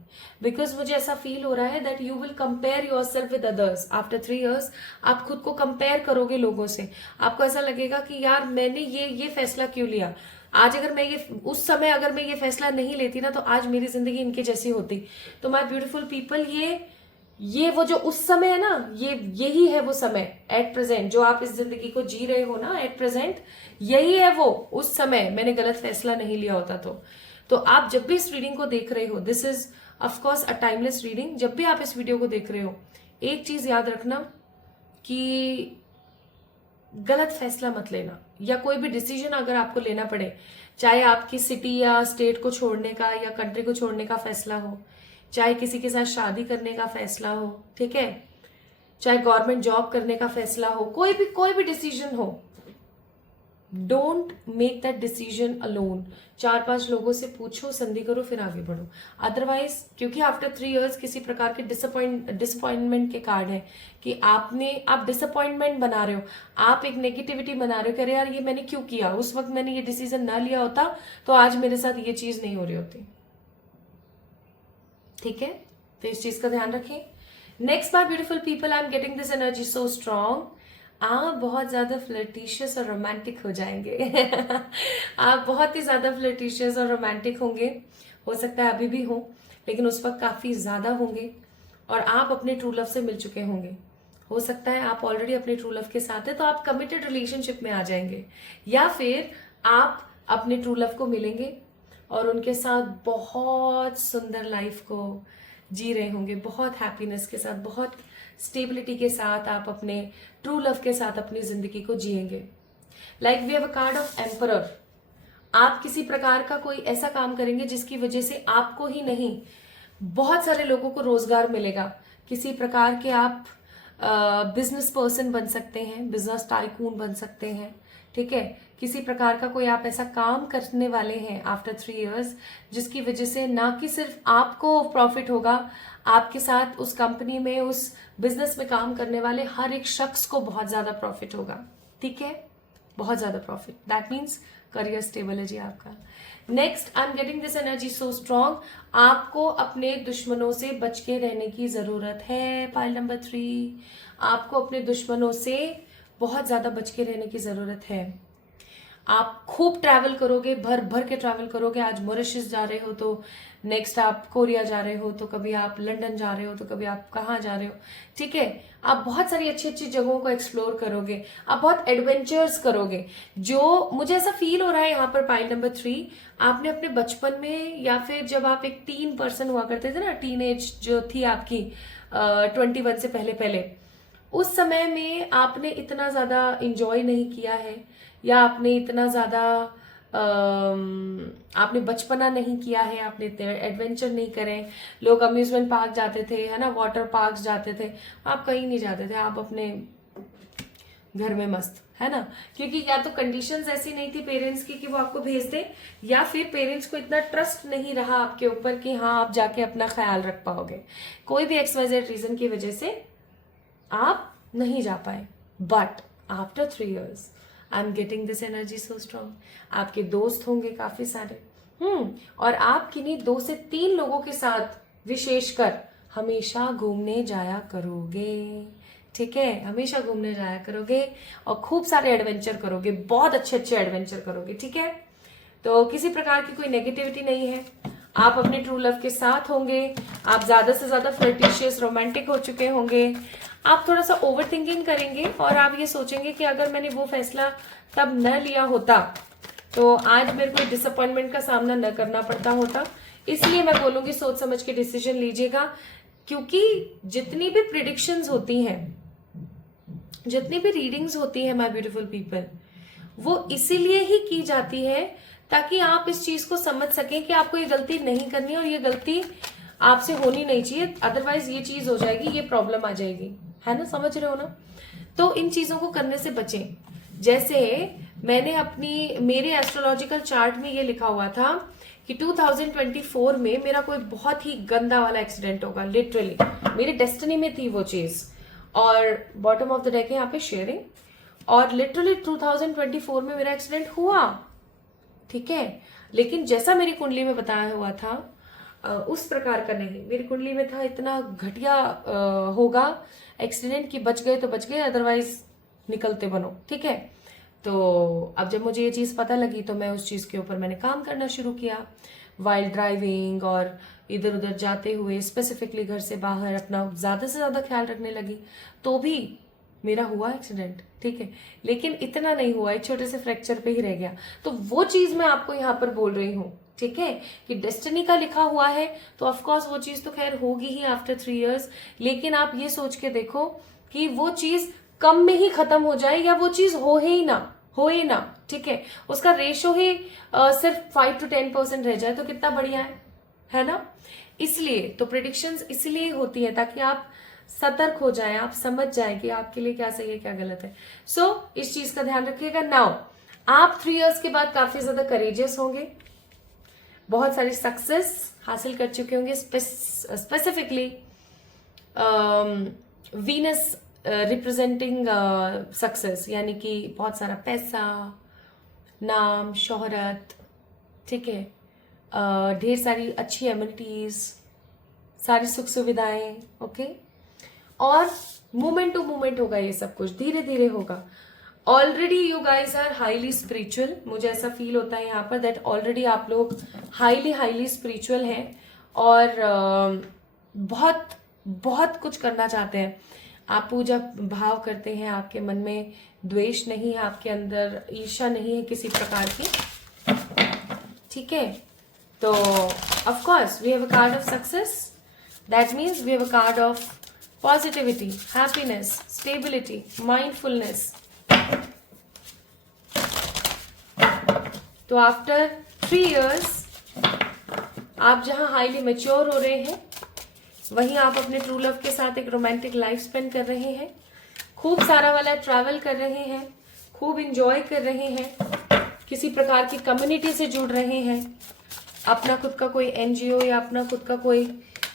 बिकॉज मुझे ऐसा फील हो रहा है that you will compare your self with others after 3 years। आप खुद को कंपेयर करोगे लोगों से। आपको ऐसा लगेगा कि यार मैंने ये फैसला क्यों लिया, आज अगर मैं उस समय अगर मैं ये फैसला नहीं लेती ना तो आज मेरी जिंदगी इनके जैसी होती। तो माय ब्यूटीफुल पीपल, ये वो जो उस समय है ना, यही है वो समय एट प्रेजेंट, जो आप इस जिंदगी को जी रहे हो ना एट प्रेजेंट, यही है वो उस समय मैंने गलत फैसला नहीं लिया होता। तो आप जब भी इस रीडिंग को देख रहे हो, this is of course a timeless reading. जब भी आप इस वीडियो को देख रहे हो, एक चीज याद रखना कि गलत फैसला मत लेना, या कोई भी डिसीजन अगर आपको लेना पड़े, चाहे आपकी सिटी या स्टेट को छोड़ने का या कंट्री को छोड़ने का फैसला हो, चाहे किसी के साथ शादी करने का फैसला हो, ठीक है, चाहे गवर्नमेंट जॉब करने का फैसला हो, कोई भी डिसीजन हो, don't make that decision alone. 4-5 लोगों से पूछो, संधि करो, फिर आगे बढ़ो। अदरवाइज, क्योंकि आफ्टर 3 इयर्स किसी प्रकार के डिसअपॉइंटमेंट के कार्ड है कि आप डिसअपॉइंटमेंट बना रहे हो, आप एक नेगेटिविटी बना रहे हो, कह रहे यार ये मैंने क्यों किया, उस वक्त मैंने ये डिसीजन ना लिया होता तो आज मेरे साथ ये चीज नहीं हो रही होती। ठीक है, तो इस चीज का ध्यान रखें। Next my beautiful people, I am getting this energy so strong. आप बहुत ज्यादा फ्लर्टिशियस और रोमांटिक हो जाएंगे आप बहुत ही ज्यादा फ्लर्टिशियस और रोमांटिक होंगे। हो सकता है अभी भी हो, लेकिन उस वक्त काफी ज्यादा होंगे। और आप अपने ट्रू लव से मिल चुके होंगे। हो सकता है आप ऑलरेडी अपने ट्रू लव के साथ है, तो आप कमिटेड रिलेशनशिप में आ जाएंगे, या फिर आप अपने ट्रू लव को मिलेंगे और उनके साथ बहुत सुंदर लाइफ को जी रहे होंगे, बहुत हैप्पीनेस के साथ, बहुत स्टेबिलिटी के साथ आप अपने ट्रू लव के साथ अपनी जिंदगी को जिएंगे। Like we have a card of emperor. आप किसी प्रकार का कोई ऐसा काम करेंगे जिसकी वजह से आपको ही नहीं, बहुत सारे लोगों को रोजगार मिलेगा। किसी प्रकार के आप बिजनेस पर्सन बन सकते हैं, बिजनेस टाइकून बन सकते हैं, ठीक है। किसी प्रकार का कोई आप ऐसा काम करने वाले हैं आफ्टर 3 इयर्स जिसकी वजह से ना कि सिर्फ आपको प्रॉफिट होगा, आपके साथ उस कंपनी में, उस बिजनेस में काम करने वाले हर एक शख्स को बहुत ज्यादा प्रॉफिट होगा। ठीक है, बहुत ज्यादा profit. That means career stable है जी आपका। Next, I am getting this energy so strong. आपको अपने दुश्मनों से बच के रहने की जरूरत है। पाइल नंबर 3, आपको अपने दुश्मनों से बहुत ज्यादा बच के रहने की जरूरत है। आप खूब ट्रैवल करोगे, भर भर के ट्रैवल करोगे। आज मॉरिशस जा रहे हो तो नेक्स्ट आप कोरिया जा रहे हो, तो कभी आप लंदन जा रहे हो, तो कभी आप कहाँ जा रहे हो, ठीक है। आप बहुत सारी अच्छी अच्छी जगहों को एक्सप्लोर करोगे, आप बहुत एडवेंचर्स करोगे। जो मुझे ऐसा फील हो रहा है यहाँ पर पाइल नंबर 3, आपने अपने बचपन में या फिर जब आप एक टीन पर्सन हुआ करते थे ना, टीन एज जो थी आपकी 21 से पहले पहले, उस समय में आपने इतना ज्यादा इंजॉय नहीं किया है, या आपने इतना ज्यादा आपने बचपना नहीं किया है, आपने इतने एडवेंचर नहीं करे। लोग अम्यूजमेंट पार्क जाते थे, है ना, वाटर पार्क जाते थे, आप कहीं नहीं जाते थे, आप अपने घर में मस्त, है ना। क्योंकि या तो कंडीशंस ऐसी नहीं थी पेरेंट्स की कि वो आपको भेज दे, या फिर पेरेंट्स को इतना ट्रस्ट नहीं रहा आपके ऊपर कि हाँ आप जाके अपना ख्याल रख पाओगे। कोई भी XYZ रीजन की वजह से आप नहीं जा पाए। But after 3 years I am getting this energy so strong. आपके दोस्त होंगे काफी सारे, और आप किन्हीं 2 से 3 लोगों के साथ विशेषकर हमेशा घूमने जाया करोगे। ठीक है, हमेशा घूमने जाया करोगे और खूब सारे एडवेंचर करोगे, बहुत अच्छे अच्छे एडवेंचर करोगे। ठीक है, तो किसी प्रकार की कोई नेगेटिविटी नहीं है। आप अपने ट्रू लव के साथ होंगे, आप ज्यादा से ज्यादा फ्लर्टिशियस रोमांटिक हो चुके होंगे। आप थोड़ा सा ओवर थिंकिंग करेंगे और आप ये सोचेंगे कि अगर मैंने वो फैसला तब न लिया होता तो आज मेरे को डिसअपॉइंटमेंट का सामना न करना पड़ता होता। इसलिए मैं बोलूंगी सोच समझ के डिसीजन लीजिएगा, क्योंकि जितनी भी प्रिडिक्शंस होती हैं, जितनी भी रीडिंग्स होती है माय ब्यूटीफुल पीपल, वो इसीलिए ही की जाती है ताकि आप इस चीज को समझ सकें कि आपको ये गलती नहीं करनी और ये गलती आपसे होनी नहीं चाहिए, अदरवाइज ये चीज हो जाएगी, ये प्रॉब्लम आ जाएगी, है ना, समझ रहे हो ना। तो इन चीजों को करने से बचें। जैसे मैंने मेरे एस्ट्रोलॉजिकल चार्ट में ये लिखा हुआ था कि 2024 में मेरा कोई बहुत ही गंदा वाला एक्सीडेंट होगा। लिटरली मेरी डेस्टिनी में थी वो चीज, और बॉटम ऑफ द डेक है यहाँ पे शेयरिंग, और लिटरली 2024 में मेरा एक्सीडेंट हुआ। ठीक है, लेकिन जैसा मेरी कुंडली में बताया हुआ था उस प्रकार का नहीं। मेरी कुंडली में था इतना घटिया होगा एक्सीडेंट कि बच गए तो बच गए, अदरवाइज निकलते बनो। ठीक है, तो अब जब मुझे ये चीज पता लगी तो मैं उस चीज के ऊपर मैंने काम करना शुरू किया। वाइल्ड ड्राइविंग और इधर उधर जाते हुए स्पेसिफिकली घर से बाहर अपना ज्यादा से ज्यादा ख्याल रखने लगी, तो भी मेरा हुआ एक्सीडेंट। ठीक है, लेकिन इतना नहीं हुआ, एक छोटे से फ्रैक्चर पे ही रह गया। तो वो चीज मैं आपको यहाँ पर बोल रही हूँ, ठीक है, कि डेस्टिनी का लिखा हुआ है तो ऑफकोर्स वो चीज तो खैर होगी ही आफ्टर 3 इयर्स। लेकिन आप ये सोच के देखो कि वो चीज कम में ही खत्म हो जाए या वो चीज हो ही ना, ठीक है, उसका रेशो ही सिर्फ 5 to 10% रह जाए तो कितना बढ़िया है ना। इसलिए तो प्रेडिक्शंस इसलिए होती है ताकि आप सतर्क हो जाएं, आप समझ जाएं कि आपके लिए क्या सही है क्या गलत है। सो इस चीज का ध्यान रखिएगा। नाउ आप 3 इयर्स के बाद काफी ज्यादा करेजियस होंगे, बहुत सारी सक्सेस हासिल कर चुके होंगे, स्पेसिफिकली वीनस रिप्रेजेंटिंग सक्सेस, यानी कि बहुत सारा पैसा, नाम, शोहरत, ठीक है, ढेर सारी अच्छी एमिनिटीज, सारी सुख सुविधाएं, ओके। और मोमेंट टू मोमेंट होगा, ये सब कुछ धीरे धीरे होगा। Already you guys are highly spiritual, मुझे ऐसा फील होता है यहाँ पर दैट ऑलरेडी आप लोग हाईली स्पिरिचुअल हैं और बहुत बहुत कुछ करना चाहते हैं। आप पूजा भाव करते हैं, आपके मन में द्वेष नहीं है, आपके अंदर ईर्ष्या नहीं है किसी प्रकार की, ठीक है। तो of course we have a card of success, that means we have a card of positivity, happiness, stability, mindfulness. तो आफ्टर 3 इयर्स आप जहां हाईली मैच्योर हो रहे हैं, वहीं आप अपने ट्रू लव के साथ एक रोमांटिक लाइफ स्पेंड कर रहे हैं, खूब सारा वाला ट्रैवल कर रहे हैं, खूब इंजॉय कर रहे हैं, किसी प्रकार की कम्युनिटी से जुड़ रहे हैं, अपना खुद का कोई एनजीओ या अपना खुद का कोई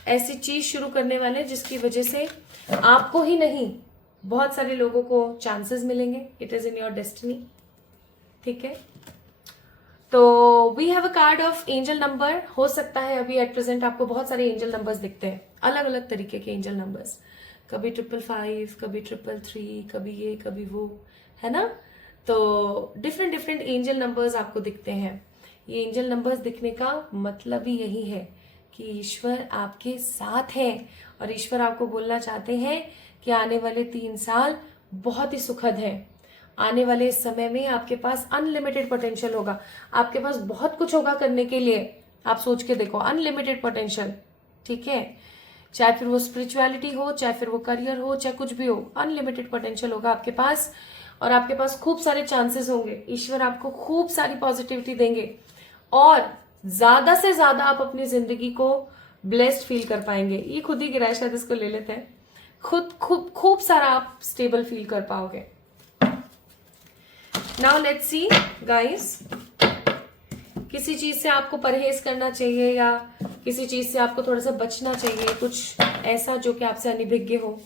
ऐसी चीज शुरू करने वाले जिसकी वजह से आपको ही नहीं बहुत सारे लोगों को चांसेस मिलेंगे। It is in your destiny, ठीक है। तो we have a card of angel number. हो सकता है अभी एट प्रेजेंट आपको बहुत सारे एंजल नंबर्स दिखते हैं, अलग अलग तरीके के एंजल नंबर्स, कभी 555, कभी 333, कभी ये कभी वो, है ना। तो डिफरेंट एंजल नंबर्स आपको दिखते हैं। ये एंजल नंबर्स दिखने का मतलब ही यही है कि ईश्वर आपके साथ है और ईश्वर आपको बोलना चाहते हैं कि आने वाले 3 साल बहुत ही सुखद है। आने वाले इस समय में आपके पास अनलिमिटेड पोटेंशियल होगा, आपके पास बहुत कुछ होगा करने के लिए। आप सोच के देखो, अनलिमिटेड पोटेंशियल, ठीक है। चाहे फिर वो स्पिरिचुअलिटी हो, चाहे फिर वो करियर हो, चाहे कुछ भी हो, अनलिमिटेड पोटेंशियल होगा आपके पास और आपके पास खूब सारे चांसेस होंगे। ईश्वर आपको खूब सारी पॉजिटिविटी देंगे और ज्यादा से ज्यादा आप अपनी जिंदगी को ब्लेस्ड फील कर पाएंगे। ये खुद ही गिरा है, शायद इसको ले लेते हैं। खूब सारा आप स्टेबल फील कर पाओगे। नाउ लेट्स सी गाइस, किसी चीज से आपको परहेज करना चाहिए या किसी चीज से आपको थोड़ा सा बचना चाहिए, कुछ ऐसा जो कि आपसे अनिभिज्ञ हो।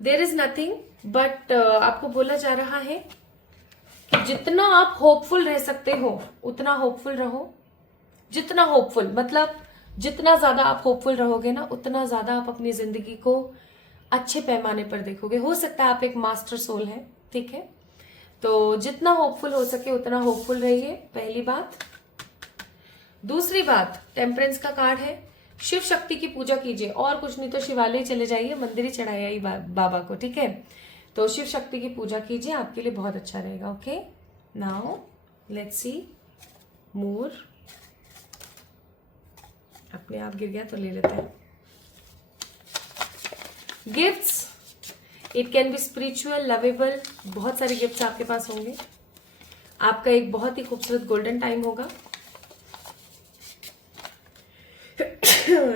देयर इज नथिंग बट आपको बोला जा रहा है कि जितना आप होपफुल रह सकते हो उतना होपफुल रहो। जितना होपफुल मतलब जितना ज्यादा आप होपफुल रहोगे ना, उतना ज्यादा आप अपनी जिंदगी को अच्छे पैमाने पर देखोगे। हो सकता है आप एक मास्टर सोल है, ठीक है। तो जितना होपफुल हो सके उतना होपफुल रहिए, पहली बात। दूसरी बात, टेम्परेंस का कार्ड है। शिव शक्ति की पूजा कीजिए, और कुछ नहीं तो शिवालय चले जाइए, मंदिर ही चढ़ाइए बाबा को, ठीक है। तो शिव शक्ति की पूजा कीजिए, आपके लिए बहुत अच्छा रहेगा, ओके। नाउ लेट्स सी मोर। अपने आप गिर गया तो ले लेते हैं। Gifts, it can be spiritual, lovable, बहुत सारे गिफ्ट्स आपके पास होंगे। आपका एक बहुत ही खूबसूरत गोल्डन टाइम होगा।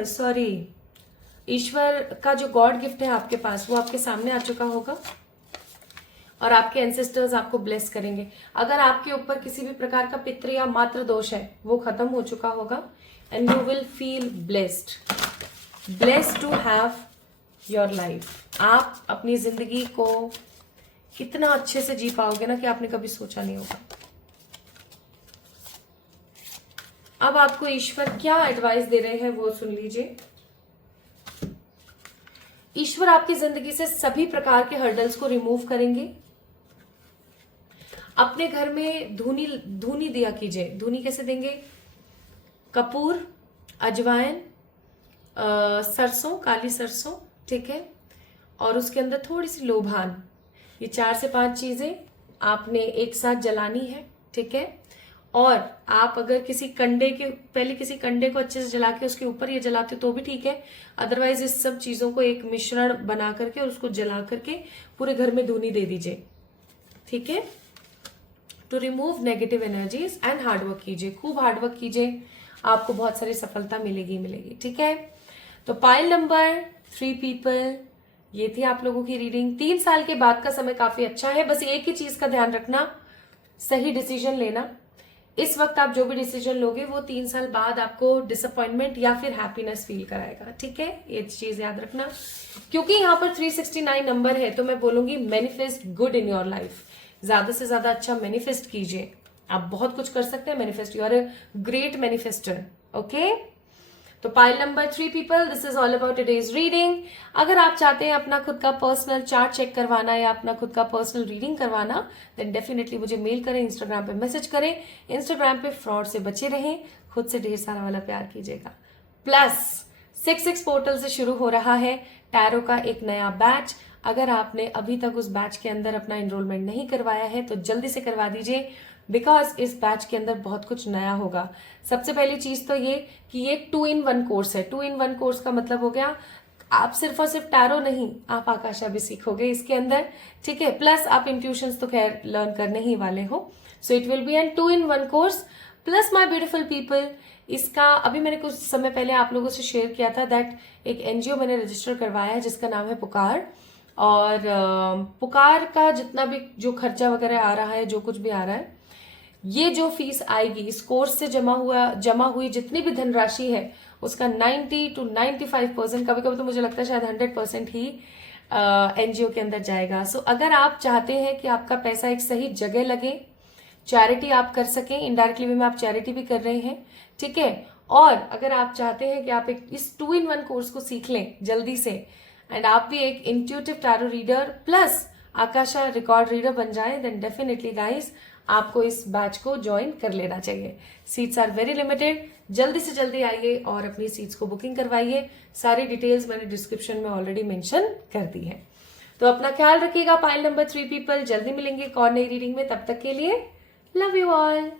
सॉरी, ईश्वर का जो गॉड गिफ्ट है आपके पास, वो आपके सामने आ चुका होगा और आपके एंसेस्टर्स आपको ब्लेस करेंगे। अगर आपके ऊपर किसी भी प्रकार का पितृ या मातृ दोष है, वो खत्म हो चुका होगा and you will feel blessed to have your life. आप अपनी जिंदगी को कितना अच्छे से जी पाओगे ना कि आपने कभी सोचा नहीं होगा। अब आपको ईश्वर क्या एडवाइस दे रहे हैं वो सुन लीजिए। ईश्वर आपकी जिंदगी से सभी प्रकार के हर्डल्स को रिमूव करेंगे। अपने घर में धूनी दिया कीजिए। धूनी कैसे देंगे? कपूर, अजवाइन, सरसों, काली सरसों, ठीक है, और उसके अंदर थोड़ी सी लोभान। ये 4 से 5 चीजें आपने एक साथ जलानी है, ठीक है। और आप अगर किसी कंडे के पहले किसी कंडे को अच्छे से जला के उसके ऊपर ये जलाते तो भी ठीक है, अदरवाइज इस सब चीजों को एक मिश्रण बना करके और उसको जला करके पूरे घर में धूनी दे दीजिए, ठीक है। To remove negative energies and hard work कीजिए, खूब हार्डवर्क कीजिए, आपको बहुत सारी सफलता मिलेगी मिलेगी, ठीक है। तो पाइल नंबर 3 पीपल, ये थी आप लोगों की रीडिंग। 3 साल के बाद का समय काफी अच्छा है, बस एक ही चीज का ध्यान रखना, सही डिसीजन लेना। इस वक्त आप जो भी डिसीजन लोगे वो 3 साल बाद आपको डिसअपॉइंटमेंट या फिर हैप्पीनेस फील कराएगा, ठीक है, ये चीज याद रखना। क्योंकि यहाँ पर 369 नंबर है तो मैं बोलूंगी manifest good in your life, ज्यादा से ज्यादा अच्छा मैनिफेस्ट कीजिए, आप बहुत कुछ कर सकते हैं manifest, you are a great manifester, okay. तो pile number 3 people, this is all about today's reading. अगर आप चाहते हैं अपना खुद का पर्सनल चार्ट चेक करवाना या अपना खुद का पर्सनल रीडिंग करवाना, देन डेफिनेटली मुझे मेल करें, इंस्टाग्राम पे मैसेज करें। इंस्टाग्राम पे फ्रॉड से बचे रहें, खुद से ढेर सारा वाला प्यार कीजिएगा। प्लस 66 पोर्टल से शुरू हो रहा है टैरो का एक नया बैच। अगर आपने अभी तक उस बैच के अंदर अपना एनरोलमेंट नहीं करवाया है तो जल्दी से करवा दीजिए, बिकॉज इस बैच के अंदर बहुत कुछ नया होगा। सबसे पहली चीज तो ये कि ये 2 in 1 कोर्स है। 2 in 1 कोर्स का मतलब हो गया आप सिर्फ और सिर्फ टैरो नहीं, आप आकाशा भी सीखोगे इसके अंदर, ठीक है। प्लस आप इंट्यूशंस तो खैर लर्न करने ही वाले हो। So it will be an 2 in 1 course. Plus my beautiful people, इसका अभी मैंने कुछ समय पहले आप लोगों से शेयर किया था दैट एक एनजीओ मैंने रजिस्टर करवाया है जिसका नाम है पुकार। और पुकार का जितना भी जो खर्चा वगैरह आ रहा है, जो कुछ भी आ रहा है, ये जो फीस आएगी इस कोर्स से जमा हुई जितनी भी धनराशि है उसका 90 to 95%, कभी कभी तो मुझे लगता है शायद 100% ही एनजीओ के अंदर जाएगा। सो अगर आप चाहते हैं कि आपका पैसा एक सही जगह लगे, चैरिटी आप कर सकें, इनडायरेक्टली वे में आप चैरिटी भी कर रहे हैं, ठीक है। और अगर आप चाहते हैं कि आप एक इस 2 in 1 कोर्स को सीख लें जल्दी से एंड आप भी एक intuitive tarot reader plus akasha record reader बन जाए, देन डेफिनेटली गाइस आपको इस बैच को ज्वाइन कर लेना चाहिए। सीट्स आर वेरी लिमिटेड, जल्दी से जल्दी आइए और अपनी सीट्स को बुकिंग करवाइए। सारी डिटेल्स मैंने डिस्क्रिप्शन में ऑलरेडी मेंशन कर दी है। तो अपना ख्याल रखिएगा पाइल नंबर 3 पीपल, जल्दी मिलेंगे एक और नई रीडिंग में, तब तक के लिए लव यू ऑल।